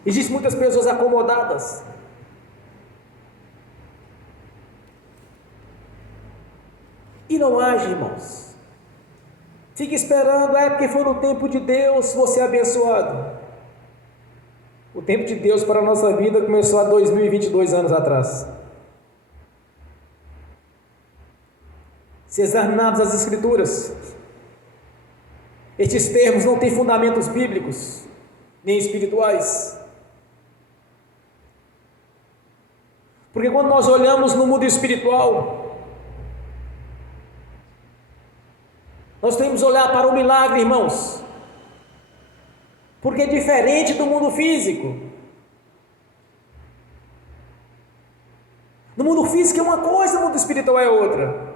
Existem muitas pessoas acomodadas, e não age, irmãos. Fica esperando, porque foi no tempo de Deus você é abençoado. O tempo de Deus para a nossa vida começou há 2022 anos atrás. Se examinarmos as Escrituras, estes termos não têm fundamentos bíblicos, nem espirituais. Porque quando nós olhamos no mundo espiritual, nós temos que olhar para o milagre, irmãos, porque é diferente do mundo físico. No mundo físico é uma coisa, no mundo espiritual é outra.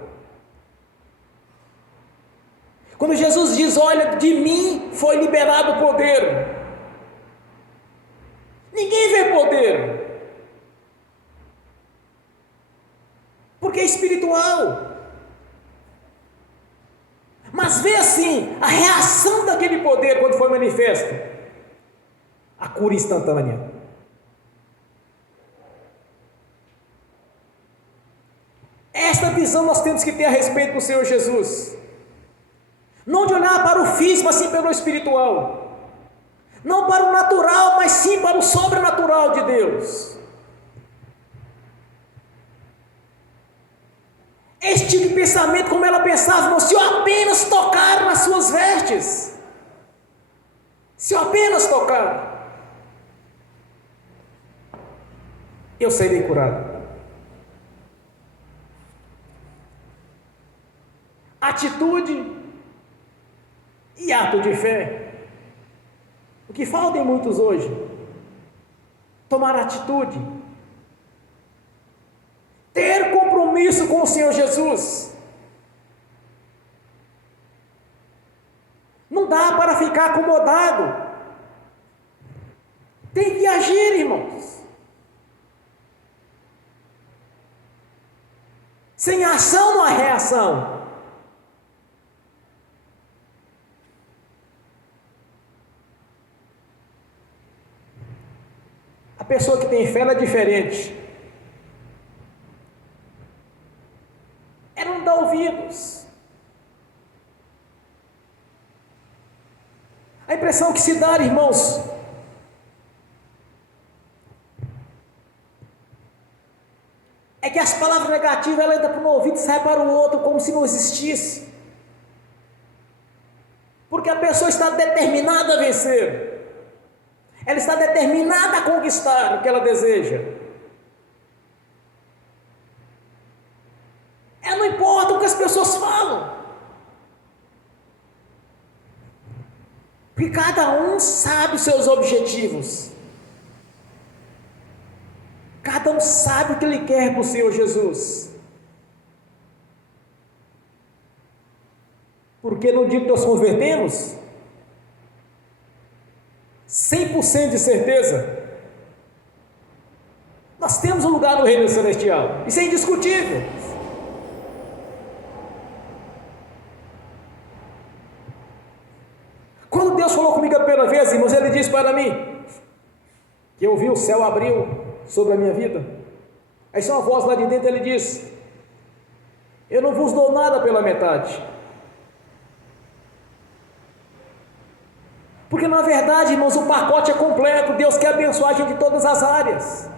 Quando Jesus diz, olha, de mim foi liberado o poder, ninguém vê poder, porque é espiritual, mas vê assim, a reação daquele poder quando foi manifesto, a cura instantânea. Esta visão nós temos que ter a respeito do Senhor Jesus, não de olhar para o físico, mas sim pelo espiritual, não para o natural, mas sim para o sobrenatural de Deus. Este tipo de pensamento, como ela pensava, irmão, se eu apenas tocar nas suas vestes, se eu apenas tocar, eu serei curado. Atitude e ato de fé. O que falta em muitos hoje? Tomar atitude, ter compromisso com o Senhor Jesus. Não dá para ficar acomodado, tem que agir, irmãos. Sem ação não há reação. A pessoa que tem fé, ela é diferente. Ela não dá ouvidos. A impressão que se dá, irmãos, é é que as palavras negativas ela entra para um ouvido e sai para o outro como se não existisse. Porque a pessoa está determinada a vencer. Ela está determinada a conquistar o que ela deseja. Não importa o que as pessoas falam. Porque cada um sabe os seus objetivos. Cada um sabe o que ele quer para o Senhor Jesus. Porque no dia que nós convertemos, 100% de certeza, nós temos um lugar no reino celestial. Isso é indiscutível. Quando Deus falou comigo a primeira vez, irmãos, Ele disse para mim, que eu vi o céu abriu sobre a minha vida. Aí só uma voz lá de dentro, Ele disse, eu não vos dou nada pela metade. Porque na verdade, irmãos, o pacote é completo. Deus quer abençoar a gente em todas as áreas.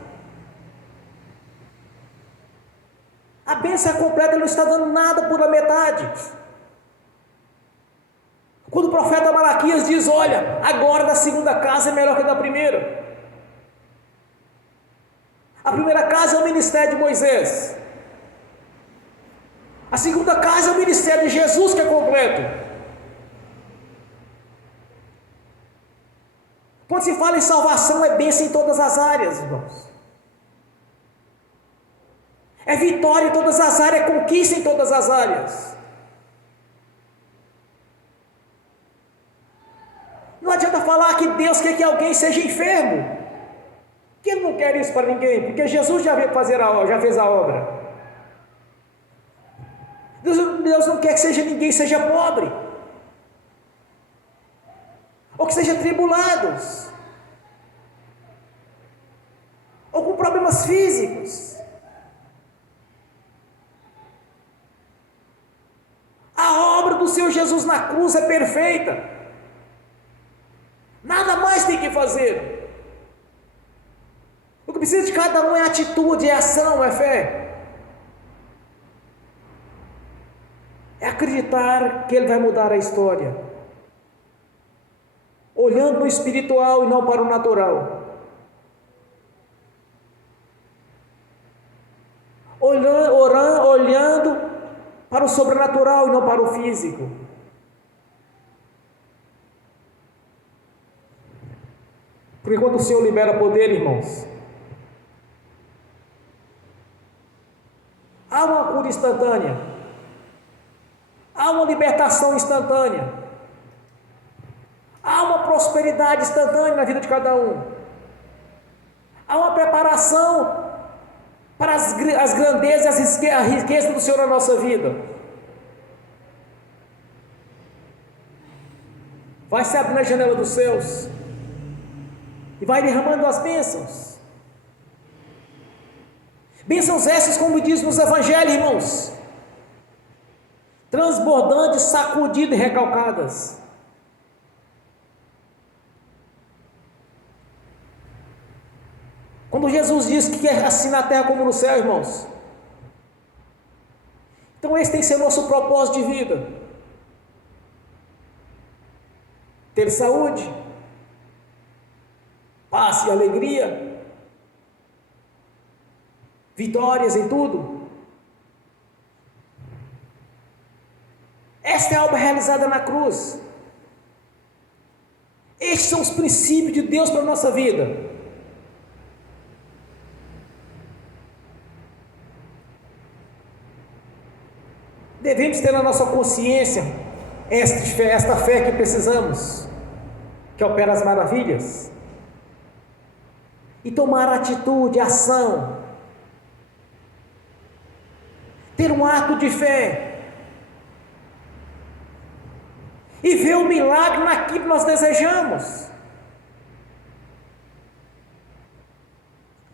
A bênção é completa, Ele não está dando nada por a metade. Quando o profeta Malaquias diz, olha, agora da segunda casa é melhor que a da primeira. A primeira casa é o ministério de Moisés. A segunda casa é o ministério de Jesus, que é completo. Quando se fala em salvação, é bênção em todas as áreas, irmãos. É vitória em todas as áreas, é conquista em todas as áreas. Não adianta falar que Deus quer que alguém seja enfermo, que Ele não quer isso para ninguém, porque Jesus já fez a obra. Deus não quer que ninguém seja pobre, ou que seja tribulados, ou com problemas físicos. A obra do Senhor Jesus na cruz é perfeita. Nada mais tem que fazer. O que precisa de cada um é atitude, é ação, é fé. É acreditar que Ele vai mudar a história, olhando no espiritual e não para o natural. Olhando para o sobrenatural e não para o físico. Porque quando o Senhor libera poder, irmãos, há uma cura instantânea, há uma libertação instantânea, há uma prosperidade instantânea na vida de cada um, há uma preparação para as grandezas e a riqueza do Senhor na nossa vida. Vai se abrir na janela dos céus e vai derramando as bênçãos. Bênçãos essas, como diz nos evangelhos, irmãos, transbordantes, sacudidas e recalcadas. Quando Jesus diz que é assim na terra como no céu, irmãos, então esse tem que ser o nosso propósito de vida. Ter saúde, paz e alegria, vitórias em tudo. Esta é a obra realizada na cruz. Estes são os princípios de Deus para a nossa vida. Devemos ter na nossa consciência esta fé que precisamos, que opera as maravilhas, e tomar atitude, ação, ter um ato de fé, e ver o milagre naquilo que nós desejamos.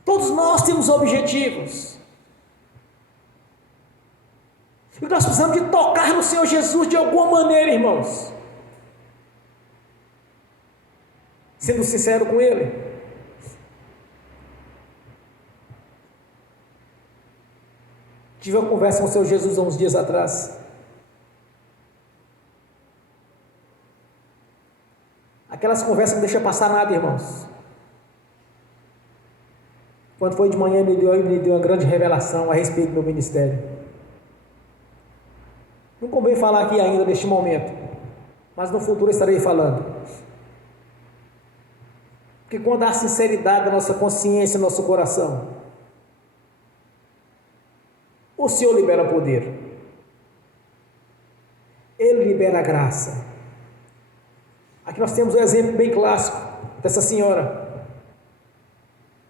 Todos nós temos objetivos, e nós precisamos de tocar no Senhor Jesus de alguma maneira, irmãos, sendo sincero com Ele. Tive uma conversa com o Senhor Jesus há uns dias atrás. Aquelas conversas não deixam passar nada, irmãos. Quando foi de manhã, me deu uma grande revelação a respeito do meu ministério. Não convém falar aqui ainda neste momento, mas no futuro estarei falando. Porque quando há sinceridade na nossa consciência, no nosso coração, o Senhor libera poder. Ele libera a graça. Aqui nós temos um exemplo bem clássico dessa senhora.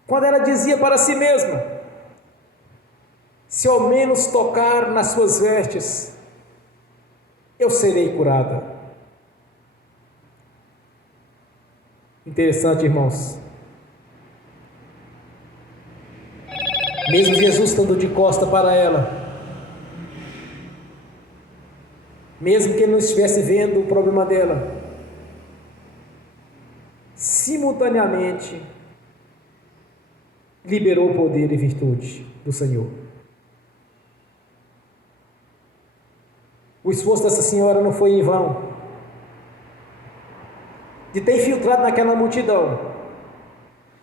Quando ela dizia para si mesma: se ao menos tocar nas suas vestes, eu serei curada. Interessante, irmãos. Mesmo Jesus estando de costa para ela, mesmo que ele não estivesse vendo o problema dela, simultaneamente liberou o poder e virtude do Senhor. O esforço dessa senhora não foi em vão, de ter infiltrado naquela multidão,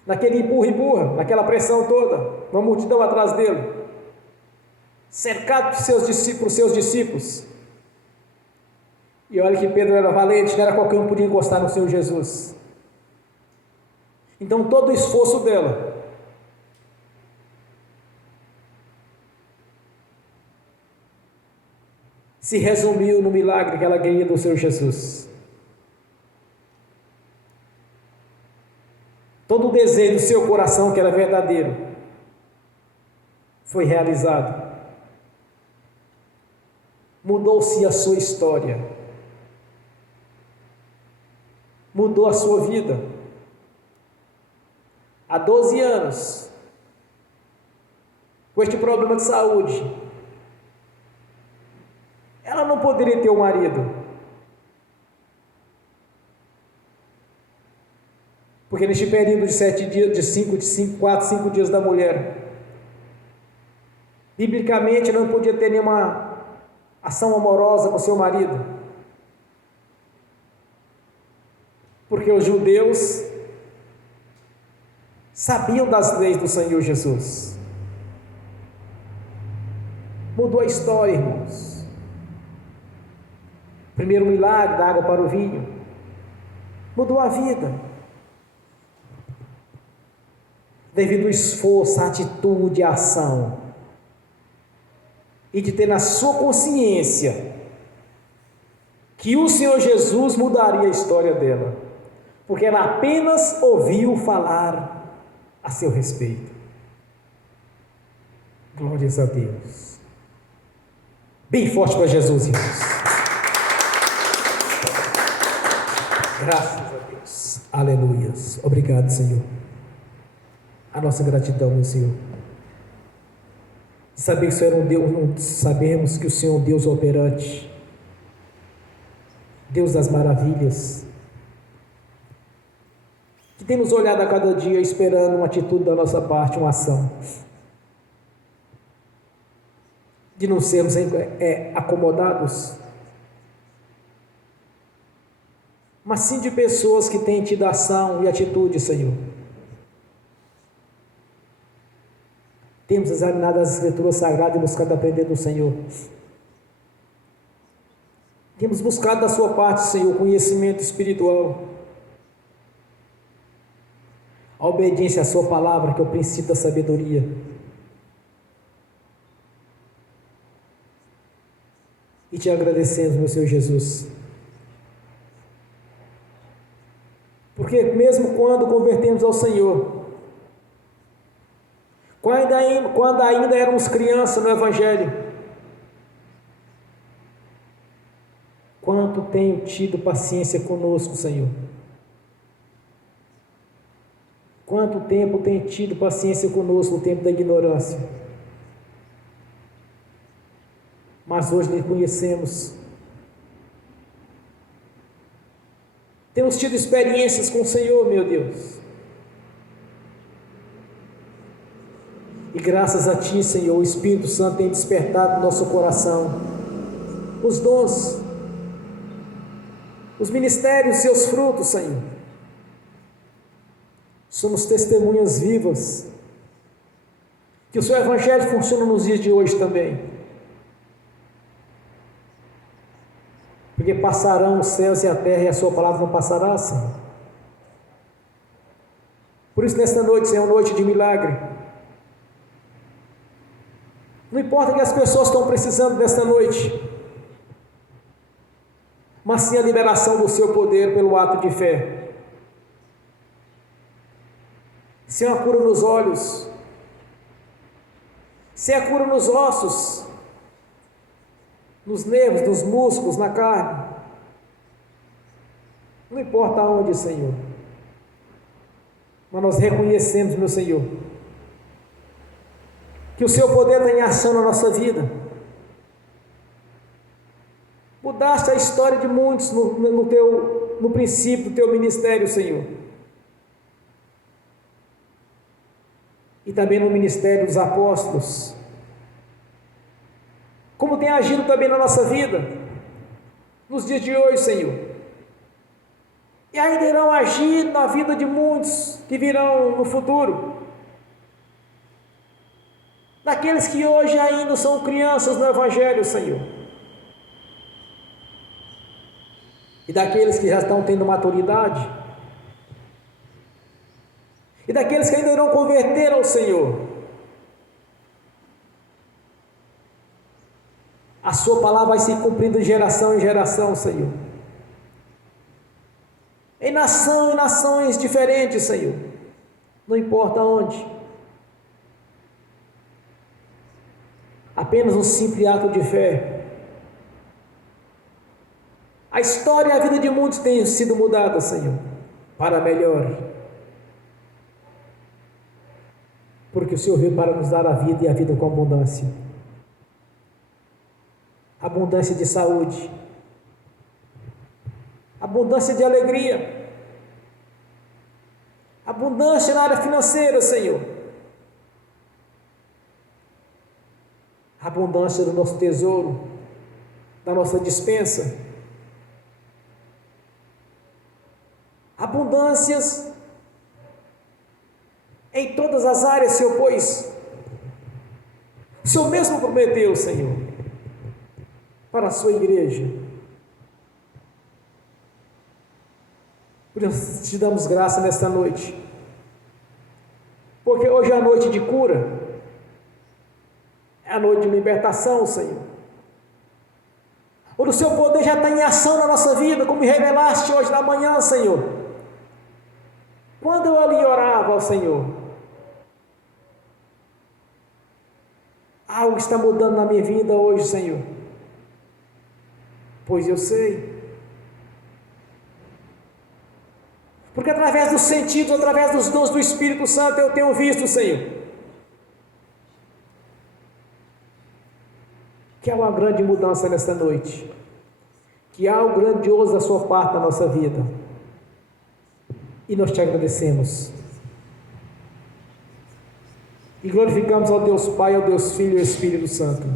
naquele empurra, naquela pressão toda, uma multidão atrás dele, cercado por seus discípulos. E olha que Pedro era valente, não era qualquer um que podia encostar no Senhor Jesus. Então todo o esforço dela se resumiu no milagre que ela queria do Senhor Jesus. Todo o desejo do seu coração, que era verdadeiro, foi realizado. Mudou-se a sua história, mudou a sua vida. Há 12 anos, com este problema de saúde, ela não poderia ter um marido, porque neste período de 7 dias, de 4, 5 dias da mulher, biblicamente não podia ter nenhuma ação amorosa com seu marido, porque os judeus sabiam das leis do Senhor Jesus. Mudou a história, irmãos. Primeiro milagre da água para o vinho, mudou a vida, devido ao esforço, à atitude, à ação, e de ter na sua consciência que o Senhor Jesus mudaria a história dela, porque ela apenas ouviu falar a seu respeito. Glórias a Deus. Bem forte para Jesus, irmãos. Graças a Deus. Aleluias. Obrigado, Senhor. A nossa gratidão, meu Senhor. Saber que o Senhor é um Deus, sabemos que o Senhor é um Deus operante, Deus das maravilhas, que tem nos olhado a cada dia esperando uma atitude da nossa parte, uma ação, de não sermos acomodados, mas sim de pessoas que têm tido ação e atitude, Senhor. Temos examinado as Escrituras Sagradas e buscado aprender do Senhor. Temos buscado da sua parte, Senhor, conhecimento espiritual, a obediência à sua palavra, que é o princípio da sabedoria. E te agradecemos, meu Senhor Jesus, porque mesmo quando convertemos ao Senhor, quando ainda éramos crianças no Evangelho, quanto tenho tido paciência conosco, Senhor. Quanto tempo tem tido paciência conosco no tempo da ignorância. Mas hoje lhe conhecemos. Temos tido experiências com o Senhor, meu Deus. E graças a Ti, Senhor, o Espírito Santo tem despertado no nosso coração os dons, os ministérios e seus frutos, Senhor. Somos testemunhas vivas que o Seu Evangelho funciona nos dias de hoje também. Porque passarão os céus e a terra e a Sua palavra não passará, Senhor. Por isso, nesta noite, Senhor, é uma noite de milagre. Não importa o que as pessoas estão precisando nesta noite, mas sim a liberação do Seu poder pelo ato de fé. Se é uma cura nos olhos, se é a cura nos ossos, nos nervos, nos músculos, na carne, não importa aonde, Senhor, mas nós reconhecemos, meu Senhor, que o Seu poder está em ação na nossa vida. Mudaste a história de muitos no princípio do Teu ministério, Senhor, e também no ministério dos apóstolos, como tem agido também na nossa vida, nos dias de hoje, Senhor, e ainda irão agir na vida de muitos que virão no futuro, daqueles que hoje ainda são crianças no Evangelho, Senhor, e daqueles que já estão tendo maturidade, e daqueles que ainda irão converter ao Senhor. A Sua palavra vai se cumprindo de geração em geração, Senhor, em nações diferentes, Senhor, não importa onde. Apenas um simples ato de fé, a história e a vida de muitos tem sido mudada, Senhor, para melhor, porque o Senhor veio para nos dar a vida e a vida com abundância, abundância de saúde, abundância de alegria, abundância na área financeira, Senhor, abundância do nosso tesouro, da nossa despensa, abundâncias em todas as áreas, Senhor, pois o Senhor mesmo prometeu, Senhor, para a Sua igreja. Por isso te damos graça nesta noite, porque hoje é a noite de cura, é a noite de libertação, Senhor, onde o Seu poder já está em ação na nossa vida, como me revelaste hoje na manhã, Senhor, quando eu ali orava ao Senhor. Algo está mudando na minha vida hoje, Senhor, pois eu sei, porque através dos sentidos, através dos dons do Espírito Santo, eu tenho visto, Senhor, que há uma grande mudança nesta noite, que há algo grandioso da Sua parte na nossa vida, e nós te agradecemos, e glorificamos ao Deus Pai, ao Deus Filho e ao Espírito Santo,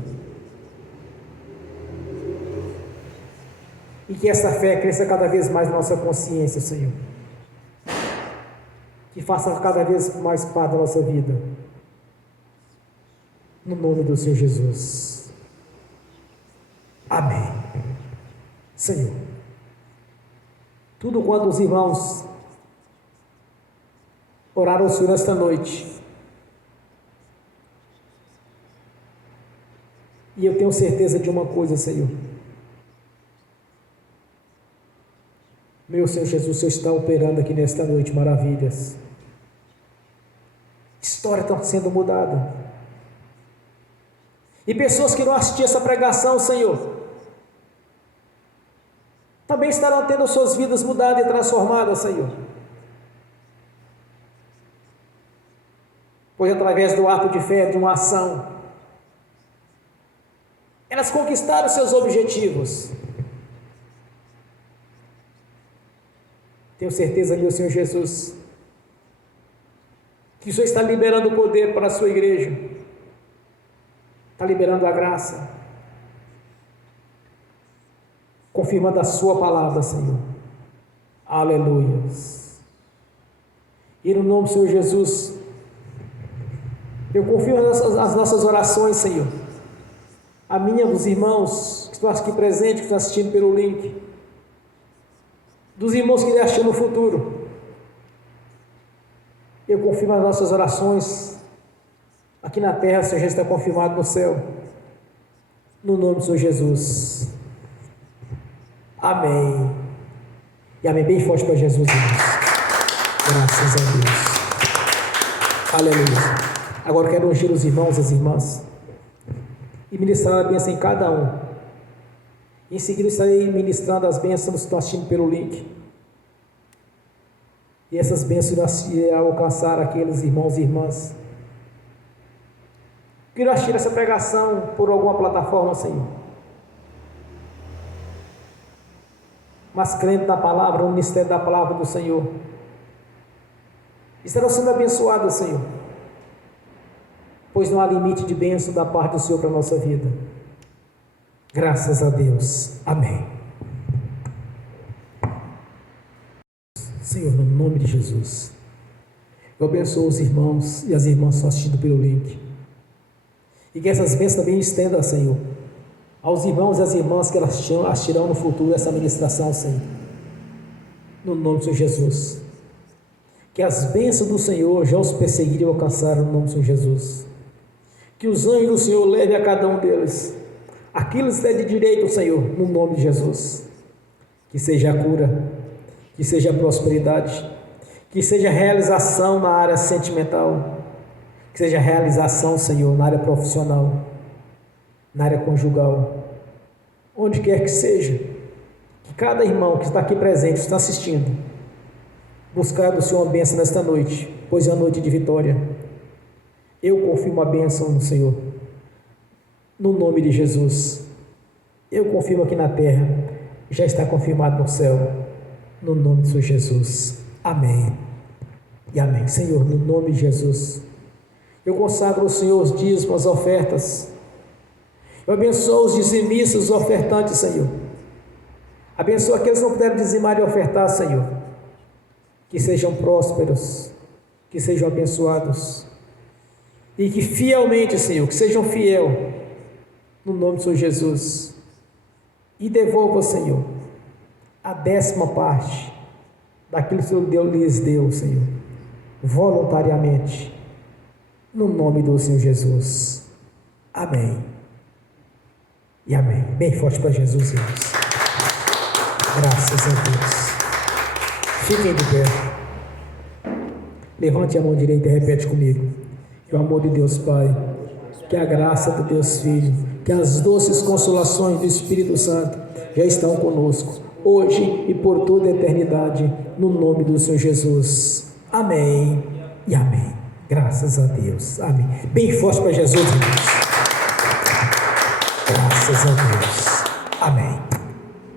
e que essa fé cresça cada vez mais na nossa consciência, Senhor, que faça cada vez mais parte da nossa vida, no nome do Senhor Jesus, amém. Senhor, tudo quanto os irmãos oraram ao Senhor esta noite, e eu tenho certeza de uma coisa, Senhor, meu Senhor Jesus, o Senhor está operando aqui nesta noite maravilhas, história está sendo mudada, e pessoas que não assistiram essa pregação, Senhor, também estarão tendo suas vidas mudadas e transformadas, Senhor, pois através do ato de fé, de uma ação, elas conquistaram seus objetivos. Tenho certeza, meu Senhor Jesus, que o Senhor está liberando o poder para a sua igreja, está liberando a graça, confirmando a sua palavra, Senhor. Aleluia. E no nome do Senhor Jesus, eu confirmo as nossas orações, Senhor. A minha, dos irmãos que estão aqui presentes, que estão assistindo pelo link, dos irmãos que irão assistir no futuro. Eu confirmo as nossas orações aqui na terra, Senhor, já está confirmado no céu. No nome do Senhor Jesus. Amém. E amém bem forte para Jesus, irmãos. Graças a Deus. Aleluia. Agora eu quero ungir os irmãos e as irmãs e ministrar a bênção em cada um. Em seguida eu estarei ministrando as bênçãos que estão assistindo pelo link. E essas bênçãos irão alcançar aqueles irmãos e irmãs que irão assistir essa pregação por alguma plataforma, Senhor, mas crendo na palavra, no ministério da palavra do Senhor, estarão sendo abençoados, Senhor, pois não há limite de bênção da parte do Senhor para a nossa vida. Graças a Deus. Amém. Senhor, no nome de Jesus, eu abençoo os irmãos e as irmãs que estão assistindo pelo link, e que essas bênçãos também estendam, Senhor, aos irmãos e às irmãs que elas assistirão no futuro essa ministração, Senhor, no nome do Senhor Jesus. Que as bênçãos do Senhor já os perseguirem e alcançaram no nome do Senhor Jesus. Que os anjos do Senhor levem a cada um deles aquilo que é de direito, Senhor, no nome de Jesus. Que seja a cura, que seja a prosperidade, que seja a realização na área sentimental, que seja a realização, Senhor, na área profissional, na área conjugal, onde quer que seja, que cada irmão que está aqui presente, está assistindo, buscar do Senhor uma bênção nesta noite, pois é a noite de vitória. Eu confirmo a bênção do Senhor, no nome de Jesus. Eu confirmo aqui na terra, já está confirmado no céu, no nome de Jesus. Amém e amém. Senhor, no nome de Jesus, eu consagro ao Senhor os dízimos, as ofertas. Eu abençoo os dizimistas, os ofertantes, Senhor. Abençoa aqueles que não puderam dizimar e ofertar, Senhor. Que sejam prósperos, que sejam abençoados. E que fielmente, Senhor, que sejam fiel, no nome do Senhor Jesus. E devolva, Senhor, a 10ª parte daquilo que o Senhor lhes deu, Senhor, voluntariamente, no nome do Senhor Jesus. Amém e amém. Bem forte para Jesus, irmãos. Graças a Deus. Fiquem de pé. Levante a mão direita e repete comigo. Que o amor de Deus Pai, que a graça de Deus Filho, que as doces consolações do Espírito Santo já estão conosco, hoje e por toda a eternidade, no nome do Senhor Jesus. Amém e amém. Graças a Deus. Amém. Bem forte para Jesus, irmãos. Graças a Deus. Amém.